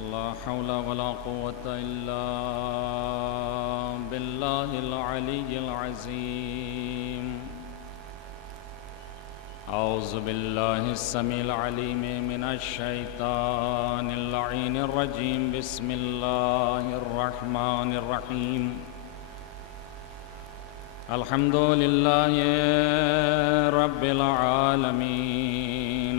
لا حول ولا قوة إلا بالله العلي العظيم. أعوذ بالله السميع العليم من الشيطان اللعين الرجيم. بسم الله الرحمن الرحيم. الحمد لله رب العالمين.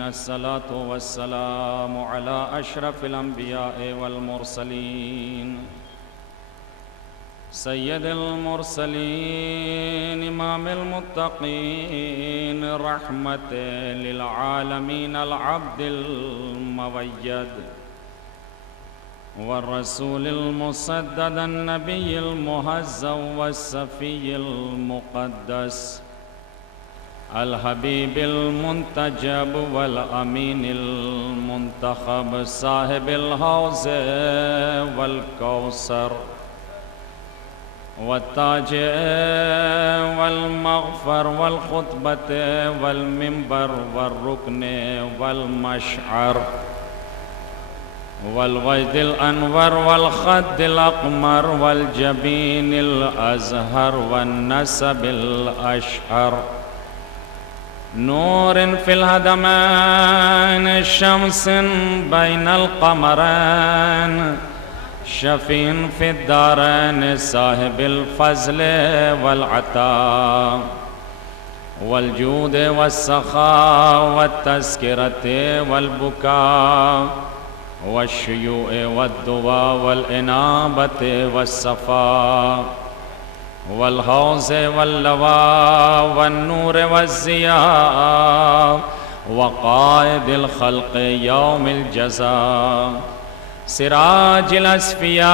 الصلاة والسلام على أشرف الأنبياء والمرسلين سيد المرسلين إمام المتقين رحمة للعالمين العبد المويد والرسول المسدد النبي المهزأ والسفي المقدس الحبيب المنتجب والأمين المنتخب صاحب الحوض والكوثر والتاج والمغفر والخطبة والمنبر والركن والمشعر والوجد الأنور والخد الأقمر والجبين الأزهر والنسب الأشهر نور في الهدمان شمس بين القمرين شفيع في الدارين صاحب الفضل والعطاء والجود والسخاء والتذكرة والبكاء والشيوع والدواء والإنابة والصفاء والحوض واللواء والنور والضياء وقائد الخلق يوم الجزاء سراج الأصفياء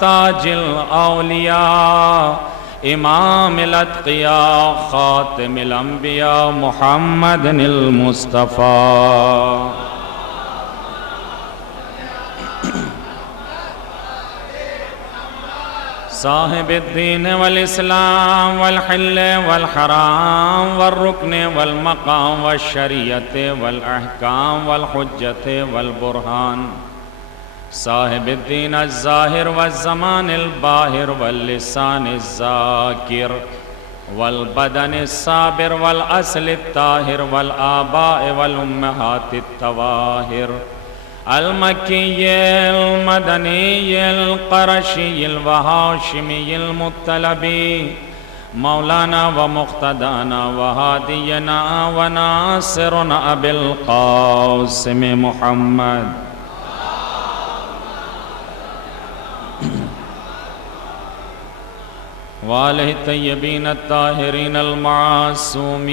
تاج الأولياء إمام الأتقياء خاتم الأنبياء محمد المصطفى صاحب الدين والإسلام والحل والحرام والركن والمقام والشريعة والأحكام والحجة والبرهان صاحب الدين الظاهر والزمان الباهر واللسان الذاكر والبدن الصابر والأصل الطاهر والآباء والأمهات الطواهر المكي المدني القرشي الوهاشمي المطلبي مولانا ومقتدانا وهادينا وناصرنا أبي القاسم محمد وآله الطيبين الطاهرين المعصومين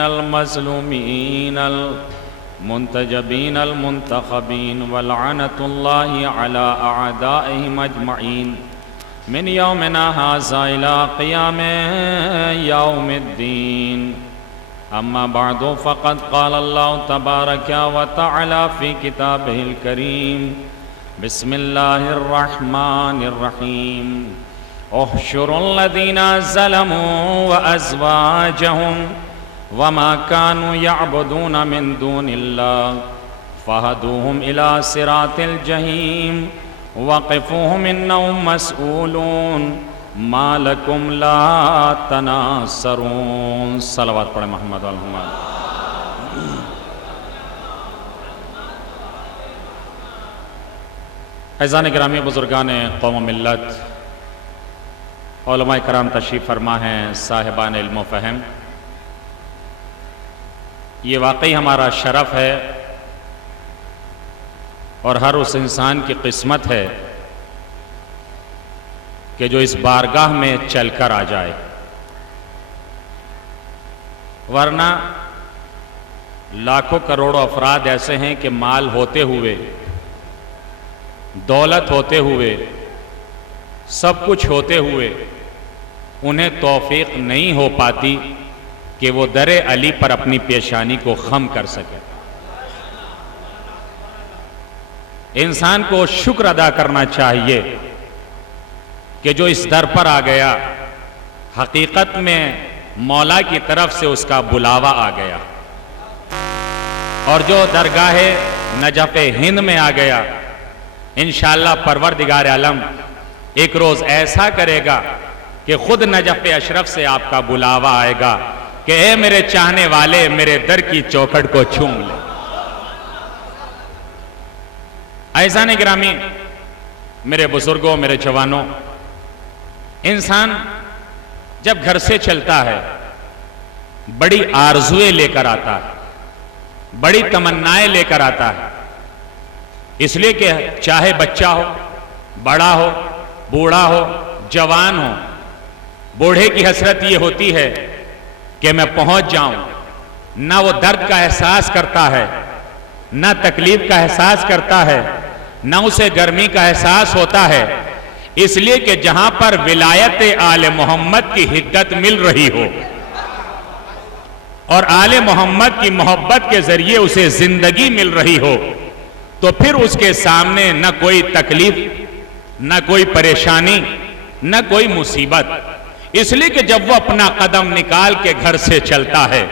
المظلومين المنتجبين المنتخبين ولعنة الله على أعدائهم أجمعين من يومنا هذا إلى قيام يوم الدين. أما بعد فقد قال الله تبارك وتعالى في كتابه الكريم بسم الله الرحمن الرحيم احشروا الذين ظلموا وأزواجهم وما كانوا يعبدون من دون الله فهدوهم إلى صراط الجحيم وقفوهم إنهم مسؤولون ما لكم لا تناصرون. صلوات پڑھیں محمد والحمد. اعزان گرامی بزرگان قوم و ملت، علماء کرام تشریف فرما ہیں، صاحبان علم و فہم، یہ واقعی ہمارا شرف ہے اور ہر اس انسان کی قسمت ہے کہ جو اس بارگاہ میں چل کر آ جائے، ورنہ لاکھوں کروڑوں افراد ایسے ہیں کہ مال ہوتے ہوئے، دولت ہوتے ہوئے، سب کچھ ہوتے ہوئے انہیں توفیق نہیں ہو پاتی کہ وہ در علی پر اپنی پیشانی کو خم کر سکے. انسان کو شکر ادا کرنا چاہیے کہ جو اس در پر آ گیا، حقیقت میں مولا کی طرف سے اس کا بلاوا آ گیا، اور جو درگاہ نجف ہند میں آ گیا، انشاءاللہ پروردگار عالم ایک روز ایسا کرے گا کہ خود نجف اشرف سے آپ کا بلاوا آئے گا کہ اے میرے چاہنے والے میرے در کی چوکھٹ کو چوم لے۔ عزیزان گرامی، میرے بزرگوں، میرے جوانوں، انسان جب گھر سے چلتا ہے بڑی آرزویں لے کر آتا ہے، بڑی تمنائیں لے کر آتا ہے، اس لیے کہ چاہے بچہ ہو، بڑا ہو، بوڑھا ہو، جوان ہو، بوڑھے کی حسرت یہ ہوتی ہے کہ میں پہنچ جاؤں، نہ وہ درد کا احساس کرتا ہے، نہ تکلیف کا احساس کرتا ہے، نہ اسے گرمی کا احساس ہوتا ہے، اس لیے کہ جہاں پر ولایت آل محمد کی حدت مل رہی ہو اور آل محمد کی محبت کے ذریعے اسے زندگی مل رہی ہو، تو پھر اس کے سامنے نہ کوئی تکلیف، نہ کوئی پریشانی، نہ کوئی مصیبت، اس لیے کہ جب وہ اپنا قدم نکال کے گھر سے چلتا ہے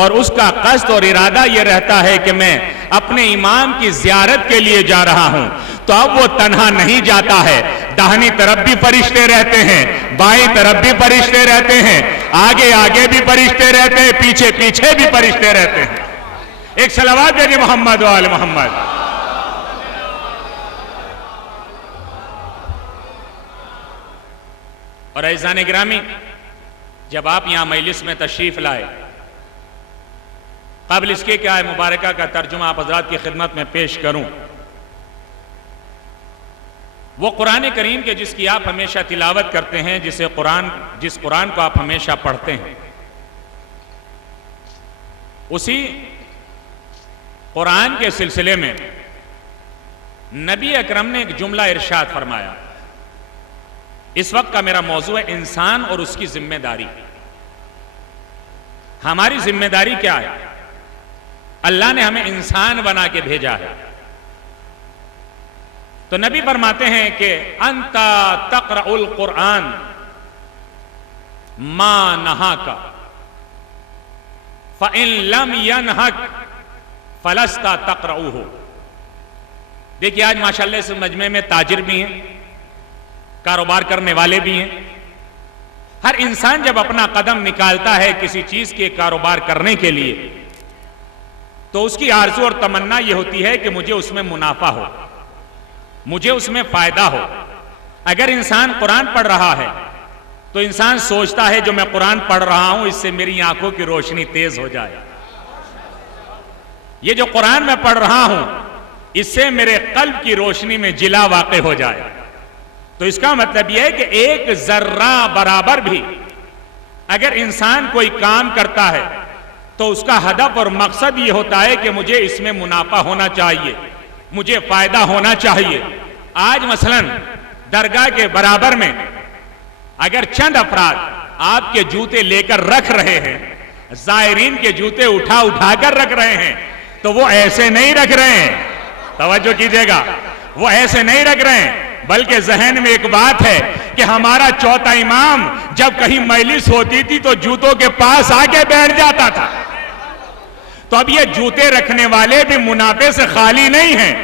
اور اس کا قصد اور ارادہ یہ رہتا ہے کہ میں اپنے امام کی زیارت کے لیے جا رہا ہوں، تو اب وہ تنہا نہیں جاتا ہے، داہنی طرف بھی فرشتے رہتے ہیں، بائیں طرف بھی فرشتے رہتے ہیں، آگے آگے بھی فرشتے رہتے ہیں، پیچھے پیچھے بھی فرشتے رہتے ہیں۔ ایک صلوات دیجئے محمد و آل محمد۔ اور عزیزان گرامی، جب آپ یہاں مجلس میں تشریف لائے، قبل اس کے کہ آیت مبارکہ کا ترجمہ آپ حضرات کی خدمت میں پیش کروں، وہ قرآن کریم کے جس کی آپ ہمیشہ تلاوت کرتے ہیں، جس قرآن کو آپ ہمیشہ پڑھتے ہیں، اسی قرآن کے سلسلے میں نبی اکرم نے ایک جملہ ارشاد فرمایا۔ اس وقت کا میرا موضوع ہے انسان اور اس کی ذمہ داری۔ ہماری ذمہ داری کیا ہے؟ اللہ نے ہمیں انسان بنا کے بھیجا ہے، تو نبی فرماتے ہیں کہ انت تقرأ القرآن ما نہاک فإن لم ينہک فلست تقرأه۔ دیکھیے آج ماشاءاللہ اس مجمع میں تاجر بھی ہیں، کاروبار کرنے والے بھی ہیں، ہر انسان جب اپنا قدم نکالتا ہے کسی چیز کے کاروبار کرنے کے لیے تو اس کی آرزو اور تمنا یہ ہوتی ہے کہ مجھے اس میں منافع ہو، مجھے اس میں فائدہ ہو۔ اگر انسان قرآن پڑھ رہا ہے تو انسان سوچتا ہے جو میں قرآن پڑھ رہا ہوں اس سے میری آنکھوں کی روشنی تیز ہو جائے، یہ جو قرآن میں پڑھ رہا ہوں اس سے میرے قلب کی روشنی میں جلا واقع ہو جائے۔ تو اس کا مطلب یہ ہے کہ ایک ذرہ برابر بھی اگر انسان کوئی کام کرتا ہے تو اس کا ہدف اور مقصد یہ ہوتا ہے کہ مجھے اس میں منافع ہونا چاہیے، مجھے فائدہ ہونا چاہیے۔ آج مثلا درگاہ کے برابر میں اگر چند افراد آپ کے جوتے لے کر رکھ رہے ہیں، زائرین کے جوتے اٹھا اٹھا کر رکھ رہے ہیں، تو وہ ایسے نہیں رکھ رہے ہیں، توجہ کیجئے گا، وہ ایسے نہیں رکھ رہے ہیں، بلکہ ذہن میں ایک بات ہے کہ ہمارا چوتھا امام جب کہیں مجلس ہوتی تھی تو جوتوں کے پاس آ کے بیٹھ جاتا تھا۔ تو اب یہ جوتے رکھنے والے بھی منافع سے خالی نہیں ہیں،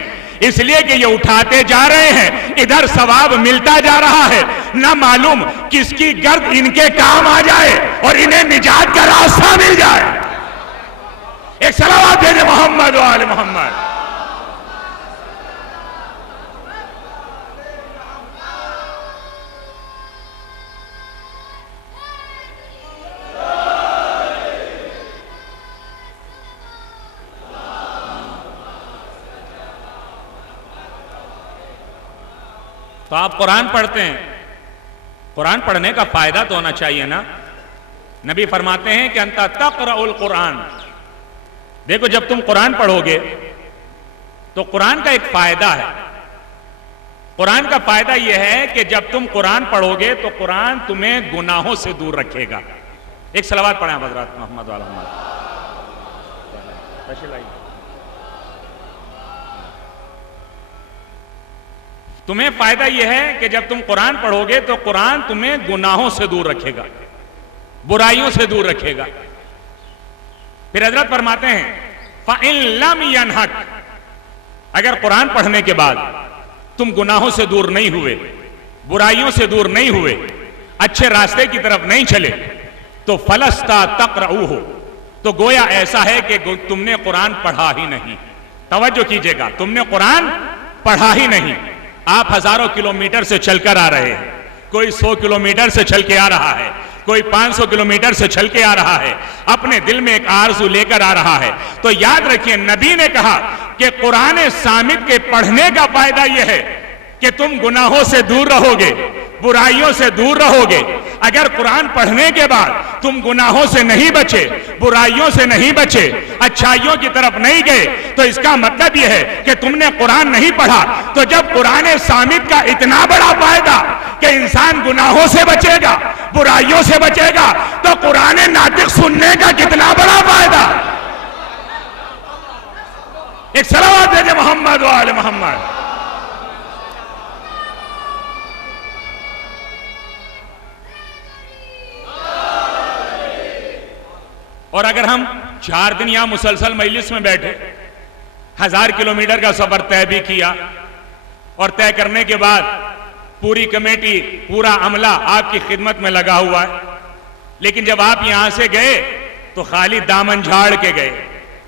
اس لیے کہ یہ اٹھاتے جا رہے ہیں، ادھر ثواب ملتا جا رہا ہے، نہ معلوم کس کی گرد ان کے کام آ جائے اور انہیں نجات کا راستہ مل جائے۔ ایک صلوات دیجئے محمد و آل محمد۔ تو آپ قرآن پڑھتے ہیں، قرآن پڑھنے کا فائدہ تو ہونا چاہیے نا۔ نبی فرماتے ہیں کہ انت تقرأ القرآن، دیکھو جب تم قرآن پڑھو گے تو قرآن کا ایک فائدہ ہے، قرآن کا فائدہ یہ ہے کہ جب تم قرآن پڑھو گے تو قرآن تمہیں گناہوں سے دور رکھے گا۔ ایک صلوات پڑھیں آپ حضرات محمد و آل محمد۔ تمہیں فائدہ یہ ہے کہ جب تم قرآن پڑھو گے تو قرآن تمہیں گناہوں سے دور رکھے گا، برائیوں سے دور رکھے گا۔ پھر حضرت فرماتے ہیں فَإِن لَمْ يَنْهَكْ، اگر قرآن پڑھنے کے بعد تم گناہوں سے دور نہیں ہوئے، برائیوں سے دور نہیں ہوئے، اچھے راستے کی طرف نہیں چلے، تو فلستا تقرؤہ، تو گویا ایسا ہے کہ تم نے قرآن پڑھا ہی نہیں۔ توجہ کیجئے گا، تم نے قرآن پڑھا ہی نہیں۔ آپ ہزاروں کلومیٹر سے چل کر آ رہے ہیں، کوئی 100 کلومیٹر سے چل کے آ رہا ہے، کوئی 500 کلومیٹر سے چل کے آ رہا ہے، اپنے دل میں ایک آرزو لے کر آ رہا ہے، تو یاد رکھیے نبی نے کہا کہ قرآن صامت کے پڑھنے کا فائدہ یہ ہے کہ تم گناہوں سے دور رہو گے، برائیوں سے دور رہو گے۔ اگر قرآن پڑھنے کے بعد تم گناہوں سے نہیں بچے، برائیوں سے نہیں بچے، اچھائیوں کی طرف نہیں گئے، تو اس کا مطلب یہ ہے کہ تم نے قرآن نہیں پڑھا۔ تو جب قرآن صامت کا اتنا بڑا فائدہ کہ انسان گناہوں سے بچے گا، برائیوں سے بچے گا، تو قرآن ناطق سننے کا کتنا بڑا فائدہ۔ ایک صلوات دے محمد و آل محمد۔ اور اگر ہم 4 دن یہاں مسلسل مجلس میں بیٹھے، 1000 کلومیٹر کا سفر طے بھی کیا، اور طے کرنے کے بعد پوری کمیٹی، پورا عملہ آپ کی خدمت میں لگا ہوا ہے، لیکن جب آپ یہاں سے گئے تو خالی دامن جھاڑ کے گئے،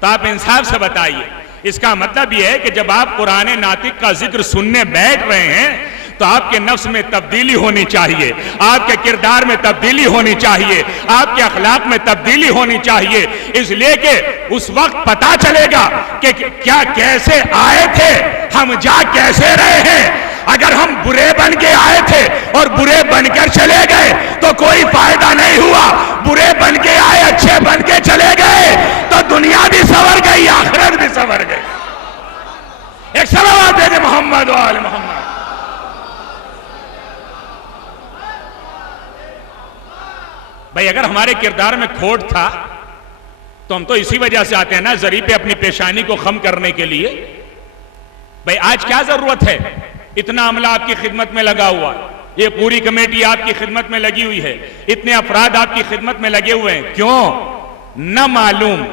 تو آپ انصاف سے بتائیے، اس کا مطلب یہ ہے کہ جب آپ قرآن ناطق کا ذکر سننے بیٹھ رہے ہیں تو آپ کے نفس میں تبدیلی ہونی چاہیے، آپ کے کردار میں تبدیلی ہونی چاہیے، آپ کے اخلاق میں تبدیلی ہونی چاہیے، اس لیے کہ اس وقت پتا چلے گا کہ کیا کیسے آئے تھے، ہم جا کیسے رہے ہیں۔ اگر ہم برے بن کے آئے تھے اور برے بن کر چلے گئے تو کوئی فائدہ نہیں ہوا، برے بن کے آئے، اچھے بن کے چلے گئے تو دنیا بھی سنور گئی، آخرت بھی سنور گئی۔ ایک صلوات دے محمد و آل محمد۔ بھائی اگر ہمارے کردار میں کھوٹ تھا تو ہم تو اسی وجہ سے آتے ہیں نا، ذری پہ اپنی پیشانی کو خم کرنے کے لیے۔ بھائی آج کیا ضرورت ہے؟ اتنا عملہ آپ کی خدمت میں لگا ہوا، یہ پوری کمیٹی آپ کی خدمت میں لگی ہوئی ہے، اتنے افراد آپ کی خدمت میں لگے ہوئے ہیں، کیوں؟ نہ معلوم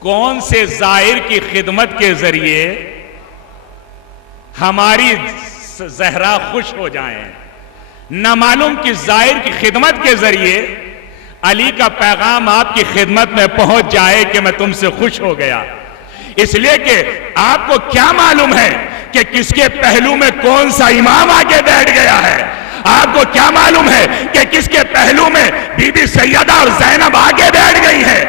کون سے زائر کی خدمت کے ذریعے ہماری زہرا خوش ہو جائیں، نہ معلوم کس زائر کی خدمت کے ذریعے علی کا پیغام آپ کی خدمت میں پہنچ جائے کہ میں تم سے خوش ہو گیا۔ اس لیے کہ آپ کو کیا معلوم ہے کہ کس کے پہلو میں کون سا امام آگے بیٹھ گیا ہے؟ آپ کو کیا معلوم ہے کہ کس کے پہلو میں بی بی سیدہ اور زینب آگے بیٹھ گئی ہے؟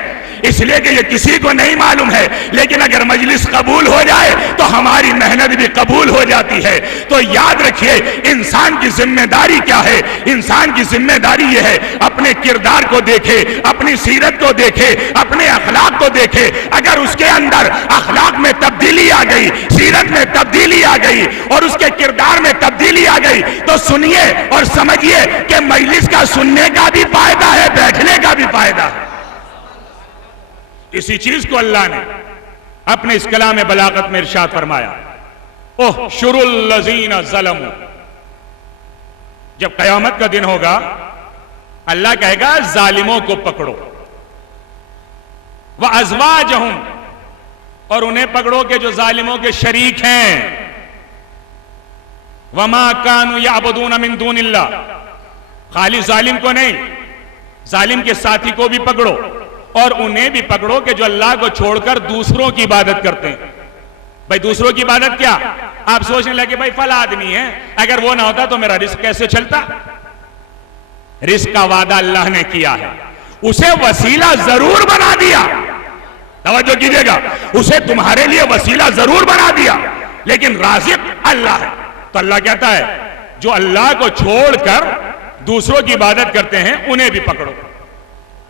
اس لیے کہ یہ کسی کو نہیں معلوم ہے، لیکن اگر مجلس قبول ہو جائے تو ہماری محنت بھی قبول ہو جاتی ہے۔ تو یاد رکھیے انسان کی ذمہ داری کیا ہے؟ انسان کی ذمہ داری یہ ہے اپنے کردار کو دیکھے، اپنی سیرت کو دیکھے، اپنے اخلاق کو دیکھے۔ اگر اس کے اندر اخلاق میں تبدیلی آ گئی، سیرت میں تبدیلی آ گئی اور اس کے کردار میں تبدیلی آ گئی تو سنیے اور سمجھیے کہ مجلس کا سننے کا بھی فائدہ ہے، بیٹھنے کا بھی فائدہ ہے۔ اسی چیز کو اللہ نے اپنے اس کلام بلاغت میں ارشاد فرمایا، احشر الذین ظلموا۔ جب قیامت کا دن ہوگا اللہ کہے گا ظالموں کو پکڑو، وازواجہم، اور انہیں پکڑو کہ جو ظالموں کے شریک ہیں، وما کانوا یعبدون من دون اللہ، خالی ظالم کو نہیں، ظالم کے ساتھی کو بھی پکڑو، اور انہیں بھی پکڑو کہ جو اللہ کو چھوڑ کر دوسروں کی عبادت کرتے ہیں۔ بھائی دوسروں کی عبادت کیا؟ آپ سوچنے لگے بھائی فلاں آدمی ہے، اگر وہ نہ ہوتا تو میرا رزق کیسے چلتا؟ رزق کا وعدہ اللہ نے کیا ہے، اسے وسیلہ ضرور بنا دیا۔ توجہ کیجئے گا، اسے تمہارے لیے وسیلہ ضرور بنا دیا، لیکن رازق اللہ ہے۔ تو اللہ کہتا ہے جو اللہ کو چھوڑ کر دوسروں کی عبادت کرتے ہیں انہیں بھی پکڑو۔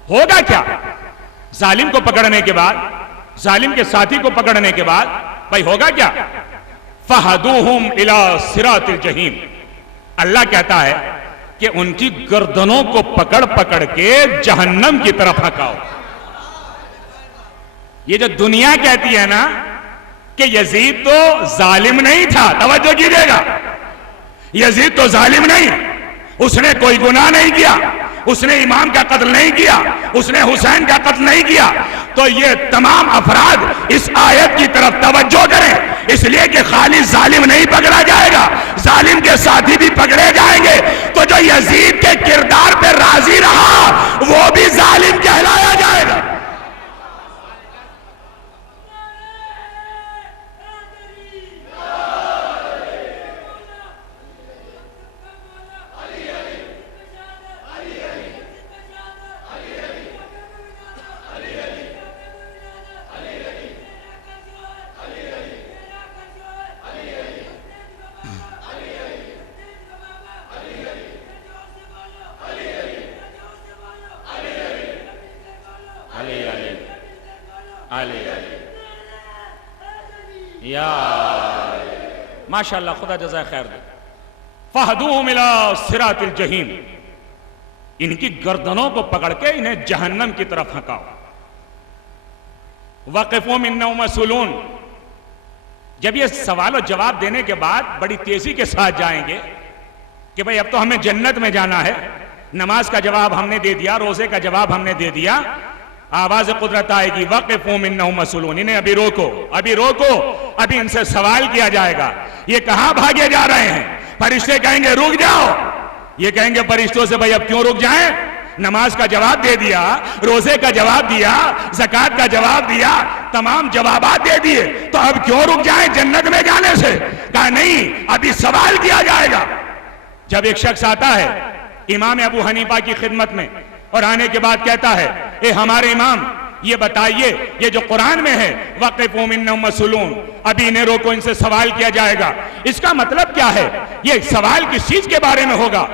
ہوگا کیا؟ ظالم کو پکڑنے کے بعد، ظالم کے ساتھی کو پکڑنے کے بعد بھائی ہوگا کیا؟ فَهَدُوهُمْ إِلَىٰ صِرَاطِ الْجَحِيمِ، اللہ کہتا ہے کہ ان کی گردنوں کو پکڑ پکڑ کے جہنم کی طرف ہکاؤ۔ یہ جو دنیا کہتی ہے نا کہ یزید تو ظالم نہیں تھا، توجہ کیجئے گا، یزید تو ظالم نہیں، اس نے کوئی گناہ نہیں کیا، اس نے امام کا قتل نہیں کیا، اس نے حسین کا قتل نہیں کیا، تو یہ تمام افراد اس آیت کی طرف توجہ کریں، اس لیے کہ خالی ظالم نہیں پکڑا جائے گا، ظالم کے ساتھی بھی پکڑے جائیں گے۔ تو جو یزید کے کردار پہ راضی رہا وہ بھی ظالم کہلایا جائے گا۔ ماشاءاللہ، خدا جزائے خیر دے۔ فَهْدُوهُمْ إِلَىٰ صِرَاطِ الْجَحِيمِ، ان کی گردنوں کو پکڑ کے انہیں جہنم کی طرف ہنکاؤ۔ وَقِفُوهُمْ إِنَّهُمْ مَسْئُولُونَ، جب یہ سوال و جواب دینے کے بعد بڑی تیزی کے ساتھ جائیں گے کہ بھئی اب تو ہمیں جنت میں جانا ہے، نماز کا جواب ہم نے دے دیا، روزے کا جواب ہم نے دے دیا، آواز قدرت آئے گی وَقِفُوهُمْ إِنَّهُمْ مَسْئُولُونَ، انہیں ابھی روکو، ابھی ان سے سوال کیا جائے گا۔ یہ کہاں بھاگے جا رہے ہیں؟ فرشتے کہیں گے رک جاؤ، یہ کہیں گے فرشتوں سے بھئی اب کیوں رک جائیں؟ نماز کا جواب دے دیا، روزے کا جواب دیا، زکوٰۃ کا جواب دیا، تمام جوابات دے دیے، تو اب کیوں رک جائیں جنت میں جانے سے؟ کہا نہیں، ابھی سوال کیا جائے گا۔ جب ایک شخص آتا ہے امام ابو حنیفہ کی خدمت میں اور آنے کے بعد کہتا ہے اے ہمارے امام یہ بتائیے یہ جو قرآن میں ہے وَقِفُوهُمْ إِنَّهُمْ مَسْئُولُونَ، ابھی انہیں روکو، ان سے سوال کیا جائے گا، اس کا مطلب کیا ہے؟ یہ سوال کس چیز کے بارے میں ہوگا؟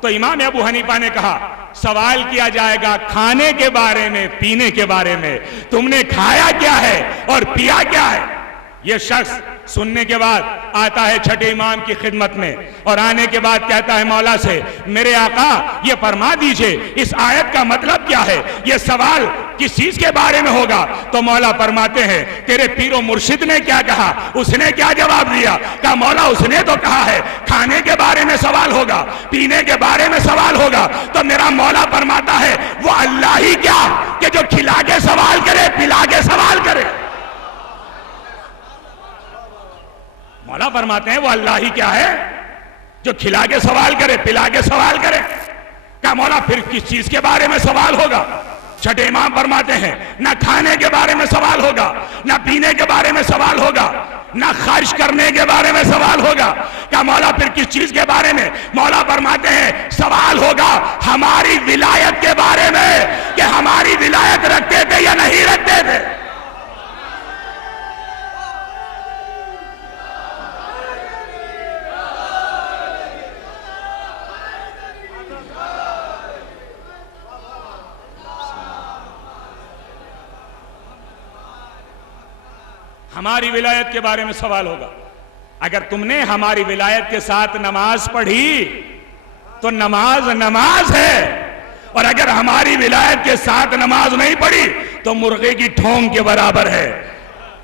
تو امام ابو حنیفہ نے کہا سوال کیا جائے گا کھانے کے بارے میں، پینے کے بارے میں، تم نے کھایا کیا ہے اور پیا کیا ہے؟ یہ شخص سننے کے بعد آتا ہے چھٹے امام کی خدمت میں اور آنے کے بعد کہتا ہے مولا سے میرے آقا یہ فرما دیجئے اس آیت کا مطلب کیا ہے، یہ سوال کس چیز کے بارے میں ہوگا؟ تو مولا فرماتے ہیں تیرے پیر و مرشد نے کیا کہا، اس نے کیا جواب دیا؟ کہا مولا اس نے تو کہا ہے کھانے کے بارے میں سوال ہوگا، پینے کے بارے میں سوال ہوگا۔ تو میرا مولا فرماتا ہے وہ اللہ ہی کیا کہ جو کھلا کے سوال کرے، پلا کے سوال کرے۔ مولا فرماتے ہیں وہ اللہ ہی کیا ہے جو کھلا کے سوال کرے، پلا کے سوال کرے۔ کہا مولا پھر کس چیز کے بارے میں سوال ہوگا؟ چھٹے امام فرماتے ہیں نہ کھانے کے بارے میں سوال ہوگا، نہ پینے کے بارے میں سوال ہوگا، نہ خرچ کرنے کے بارے میں سوال ہوگا۔ کہا مولا پھر کس چیز کے بارے میں؟ مولا فرماتے ہیں سوال ہوگا ہماری ولایت کے بارے میں کہ ہماری ولایت رکھتے تھے یا نہیں رکھتے تھے۔ ہماری ولایت کے بارے میں سوال ہوگا۔ اگر تم نے ہماری ولایت کے ساتھ نماز پڑھی تو نماز نماز ہے، اور اگر ہماری ولایت کے ساتھ نماز نہیں پڑھی تو مرغے کی ٹھونگ کے برابر ہے۔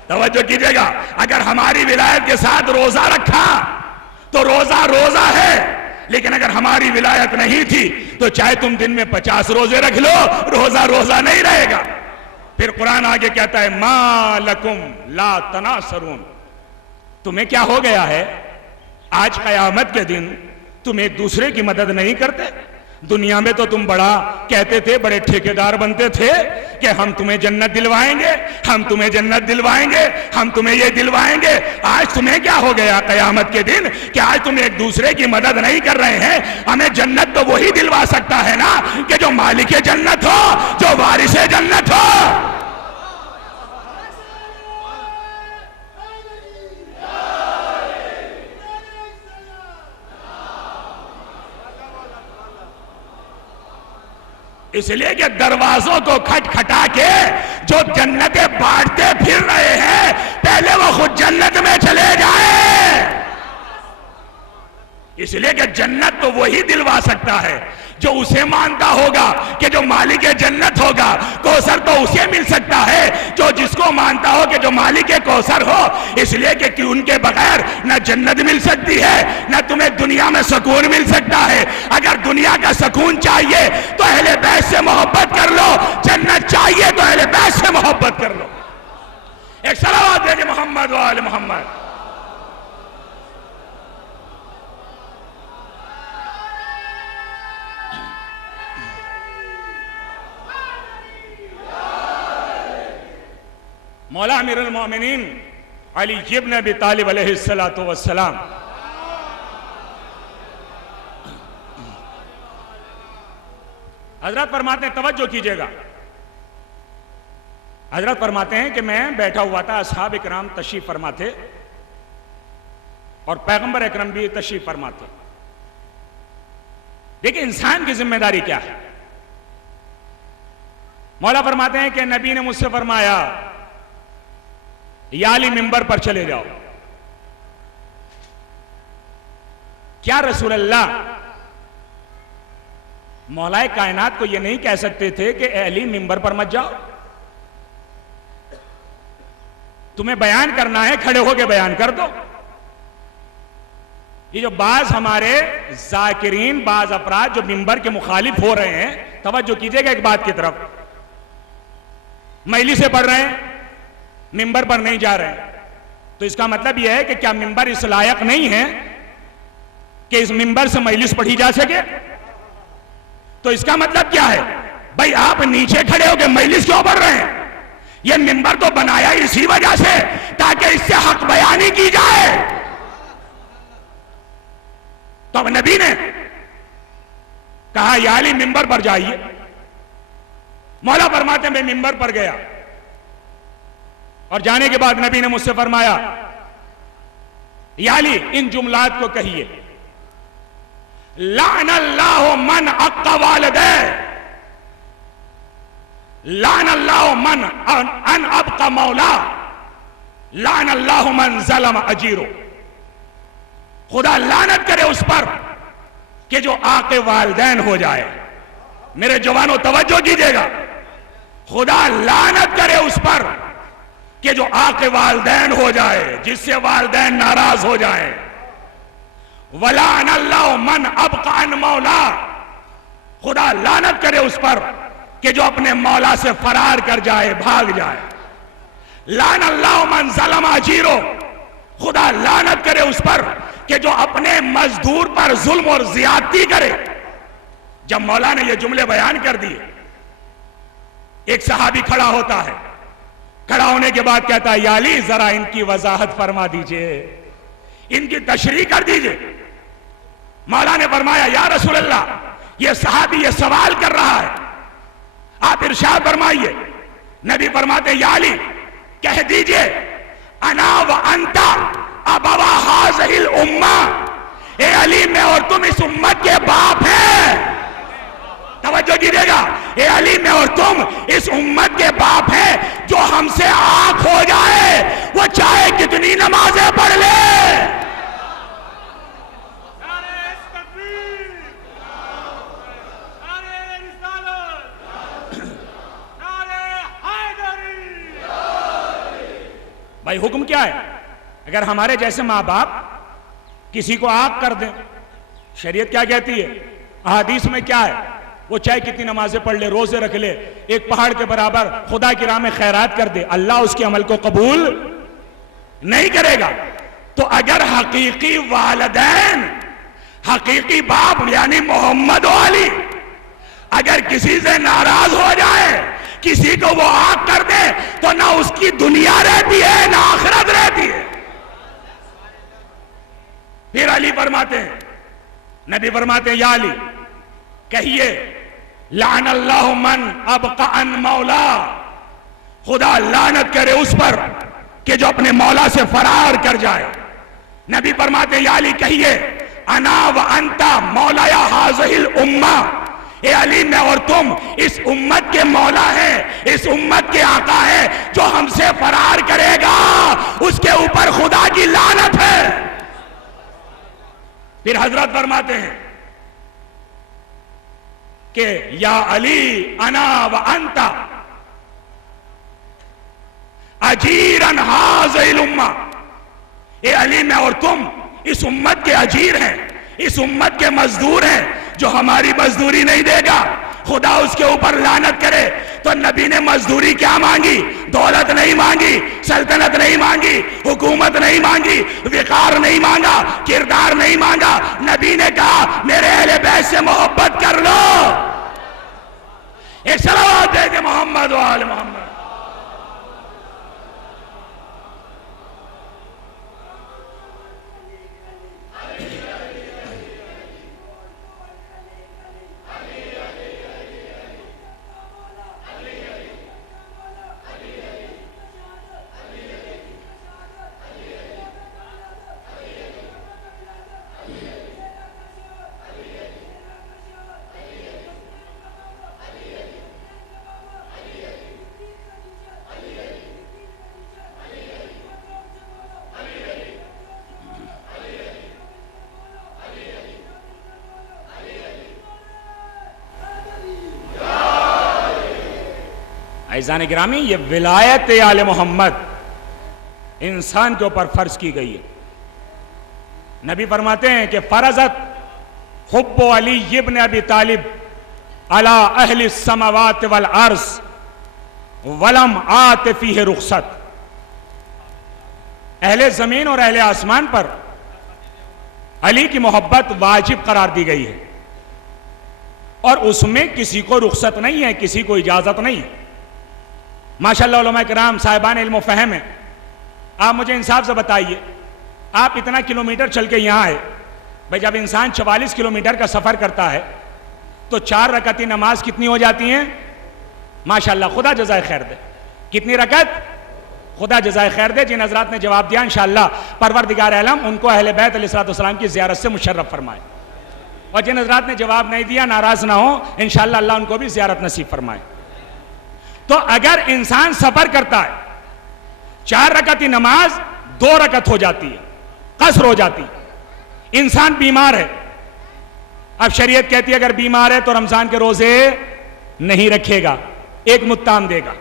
توجہ کیجئے گا، اگر ہماری ولایت کے ساتھ روزہ رکھا تو روزہ روزہ ہے، لیکن اگر ہماری ولایت نہیں تھی تو چاہے تم دن میں 50 روزے رکھ لو روزہ روزہ نہیں رہے گا۔ پھر قرآن آگے کہتا ہے ما لکم لا تناصرون، تمہیں کیا ہو گیا ہے آج قیامت کے دن تم ایک دوسرے کی مدد نہیں کرتے؟ دنیا میں تو تم بڑا کہتے تھے، بڑے ٹھیکیدار بنتے تھے کہ ہم تمہیں جنت دلوائیں گے، ہم تمہیں جنت دلوائیں گے، ہم تمہیں یہ دلوائیں گے۔ آج تمہیں کیا ہو گیا قیامت کے دن کہ آج تم ایک دوسرے کی مدد نہیں کر رہے ہیں؟ ہمیں جنت تو وہی دلوا سکتا ہے نا کہ جو مالک جنت ہو، جو وارث جنت ہو۔ اس لیے کہ دروازوں کو کھٹ کھٹا کے جو جنتیں بانٹتے پھر رہے ہیں پہلے وہ خود جنت میں چلے جائیں۔ اس لیے کہ جنت تو وہی دلوا سکتا ہے جو اسے مانتا ہوگا کہ جو مالک جنت ہوگا۔ کوثر تو اسے مل سکتا ہے جو جس کو مانتا ہو کہ جو مالک کوثر ہو۔ اس لیے کہ ان کے بغیر نہ جنت مل سکتی ہے نہ تمہیں دنیا میں سکون مل سکتا ہے۔ اگر دنیا کا سکون چاہیے تو اہل بیت سے محبت کر لو، جنت چاہیے تو اہل بیت سے محبت کر لو۔ ایک صلوات دے کہ محمد و آل محمد۔ مولا امیر المومنین علی ابن ابی طالب علیہ السلام حضرت فرماتے ہیں، توجہ کیجئے گا، حضرت فرماتے ہیں کہ میں بیٹھا ہوا تھا، اصحاب اکرام تشریف فرما تھے اور پیغمبر اکرم بھی تشریف فرما تھے۔ دیکھیں انسان کی ذمہ داری کیا ہے۔ مولا فرماتے ہیں کہ نبی نے مجھ سے فرمایا یا علی منبر پر چلے جاؤ۔ کیا رسول اللہ مولا کائنات کو یہ نہیں کہہ سکتے تھے کہ اے علی منبر پر مت جاؤ؟ تمہیں بیان کرنا ہے، کھڑے ہو کے بیان کر دو۔ یہ جو بعض ہمارے ذاکرین، بعض افراد جو منبر کے مخالف ہو رہے ہیں، توجہ کیجئے گا ایک بات کی طرف، مجلس سے پڑھ رہے ہیں، منبر پر نہیں جا رہے ہیں، تو اس کا مطلب یہ ہے کہ کیا منبر اس لائق نہیں ہے کہ اس منبر سے مجلس پڑھی جا سکے؟ تو اس کا مطلب کیا ہے؟ بھائی آپ نیچے کھڑے ہو کے مجلس کیوں پڑھ رہے ہیں؟ یہ منبر تو بنایا اسی وجہ سے تاکہ اس سے حق بیانی کی جائے۔ تو اب نبی نے کہا یا علی منبر پر جائیے۔ مولا فرماتے ہیں میں منبر پر گیا اور جانے کے بعد نبی نے مجھ سے فرمایا یا علی ان جملات کو کہیے، لعن اللہ من عق والدہ، لعن اللہ من ان ابق مولا، لعن اللہ من ظلم اجیرو۔ خدا لعنت کرے اس پر کہ جو عاق والدین ہو جائے۔ میرے جوانوں توجہ کیجئے گا، خدا لعنت کرے اس پر کہ جو عاق والدین ہو جائے، جس سے والدین ناراض ہو جائے۔ وَلَعْنَ اللَّهُ مَنْ أَبْقَ عَنْ مَوْلَا، خدا لعنت کرے اس پر کہ جو اپنے مولا سے فرار کر جائے، بھاگ جائے۔ لَعْنَ اللَّهُ مَنْ ظَلَمَ أَجِيرُهُ، خدا لعنت کرے اس پر کہ جو اپنے مزدور پر ظلم اور زیادتی کرے۔ جب مولا نے یہ جملے بیان کر دیے، ایک صحابی کھڑا ہوتا ہے، کھڑا ہونے کے بعد کہتا ہے یا علی ذرا ان کی وضاحت فرما دیجئے، ان کی تشریح کر دیجئے۔ مولا نے فرمایا یا رسول اللہ یہ صحابی یہ سوال کر رہا ہے، آپ ارشاد فرمائیے۔ نبی فرماتے یا علی کہہ دیجئے انا و انتا ابوا ہذہ الامہ، اے علی میں اور تم اس امت کے باپ ہیں۔ توجہ کیجئے گا، اے علی میں اور تم اس امت کے باپ ہیں۔ جو ہم سے آنکھ ہو جائے وہ چاہے کتنی نمازیں پڑھ لے۔ بھائی حکم کیا ہے؟ اگر ہمارے جیسے ماں باپ کسی کو آگ کر دیں، شریعت کیا کہتی ہے؟ احادیث میں کیا ہے؟ وہ چاہے کتنی نمازیں پڑھ لے، روزے رکھ لے، ایک پہاڑ کے برابر خدا کی راہ میں خیرات کر دے، اللہ اس کے عمل کو قبول نہیں کرے گا۔ تو اگر حقیقی والدین، حقیقی باپ یعنی محمد و علی اگر کسی سے ناراض ہو جائے، کسی کو وہ آگ کر دے، تو نہ اس کی دنیا رہتی ہے نہ آخرت رہتی ہے۔ پھر علی فرماتے ہیں، نبی فرماتے ہیں یا علی کہیے لعن اللہ من ابق عن مولا، خدا لعنت کرے اس پر کہ جو اپنے مولا سے فرار کر جائے۔ نبی فرماتے ہیں یا علی کہیے انا و انتا مولایا ہذہ الامہ، اے علی میں اور تم اس امت کے مولا ہیں، اس امت کے آقا ہیں۔ جو ہم سے فرار کرے گا اس کے اوپر خدا کی لعنت ہے۔ پھر حضرت فرماتے ہیں کہ یا علی انا و انتا اجیرن ہذہ الامہ، اے علی میں اور تم اس امت کے اجیر ہیں، اس امت کے مزدور ہیں۔ جو ہماری مزدوری نہیں دے گا خدا اس کے اوپر لعنت کرے۔ تو نبی نے مزدوری کیا مانگی؟ دولت نہیں مانگی، سلطنت نہیں مانگی، حکومت نہیں مانگی، وقار نہیں مانگا، کردار نہیں مانگا۔ نبی نے کہا میرے اہل بیت سے محبت کر لو۔ ایک صلوات دے دے محمد و آل محمد۔ عزیزان گرامی، یہ ولایت آل محمد انسان کے اوپر فرض کی گئی ہے. نبی فرماتے ہیں کہ فرضت حب علی ابن ابی طالب علی اہل السماوات والارض ولم آت فیہ رخصت. اہل زمین اور اہل آسمان پر علی کی محبت واجب قرار دی گئی ہے، اور اس میں کسی کو رخصت نہیں ہے، کسی کو اجازت نہیں ہے. ماشاءاللہ علماء کرام صاحبان علم و فہم ہیں. آپ مجھے انصاف سے بتائیے، آپ اتنا کلومیٹر چل کے یہاں آئے. بھائی جب انسان 44 کلومیٹر کا سفر کرتا ہے تو 4 رکعتی نماز کتنی ہو جاتی ہیں؟ ماشاءاللہ خدا جزائے خیر دے. کتنی رکعت؟ خدا جزائے خیر دے. جن حضرات نے جواب دیا انشاءاللہ پروردگار عالم ان کو اہل بیت علیہ السلام کی زیارت سے مشرف فرمائے، اور جن حضرات نے جواب نہیں دیا ناراض نہ ہو، انشاءاللہ اللہ ان کو بھی زیارت نصیب فرمائے. تو اگر انسان سفر کرتا ہے 4 رکعتی نماز 2 رکعت ہو جاتی ہے، قصر ہو جاتی. انسان بیمار ہے، اب شریعت کہتی ہے اگر بیمار ہے تو رمضان کے روزے نہیں رکھے گا، ایک متام دے گا.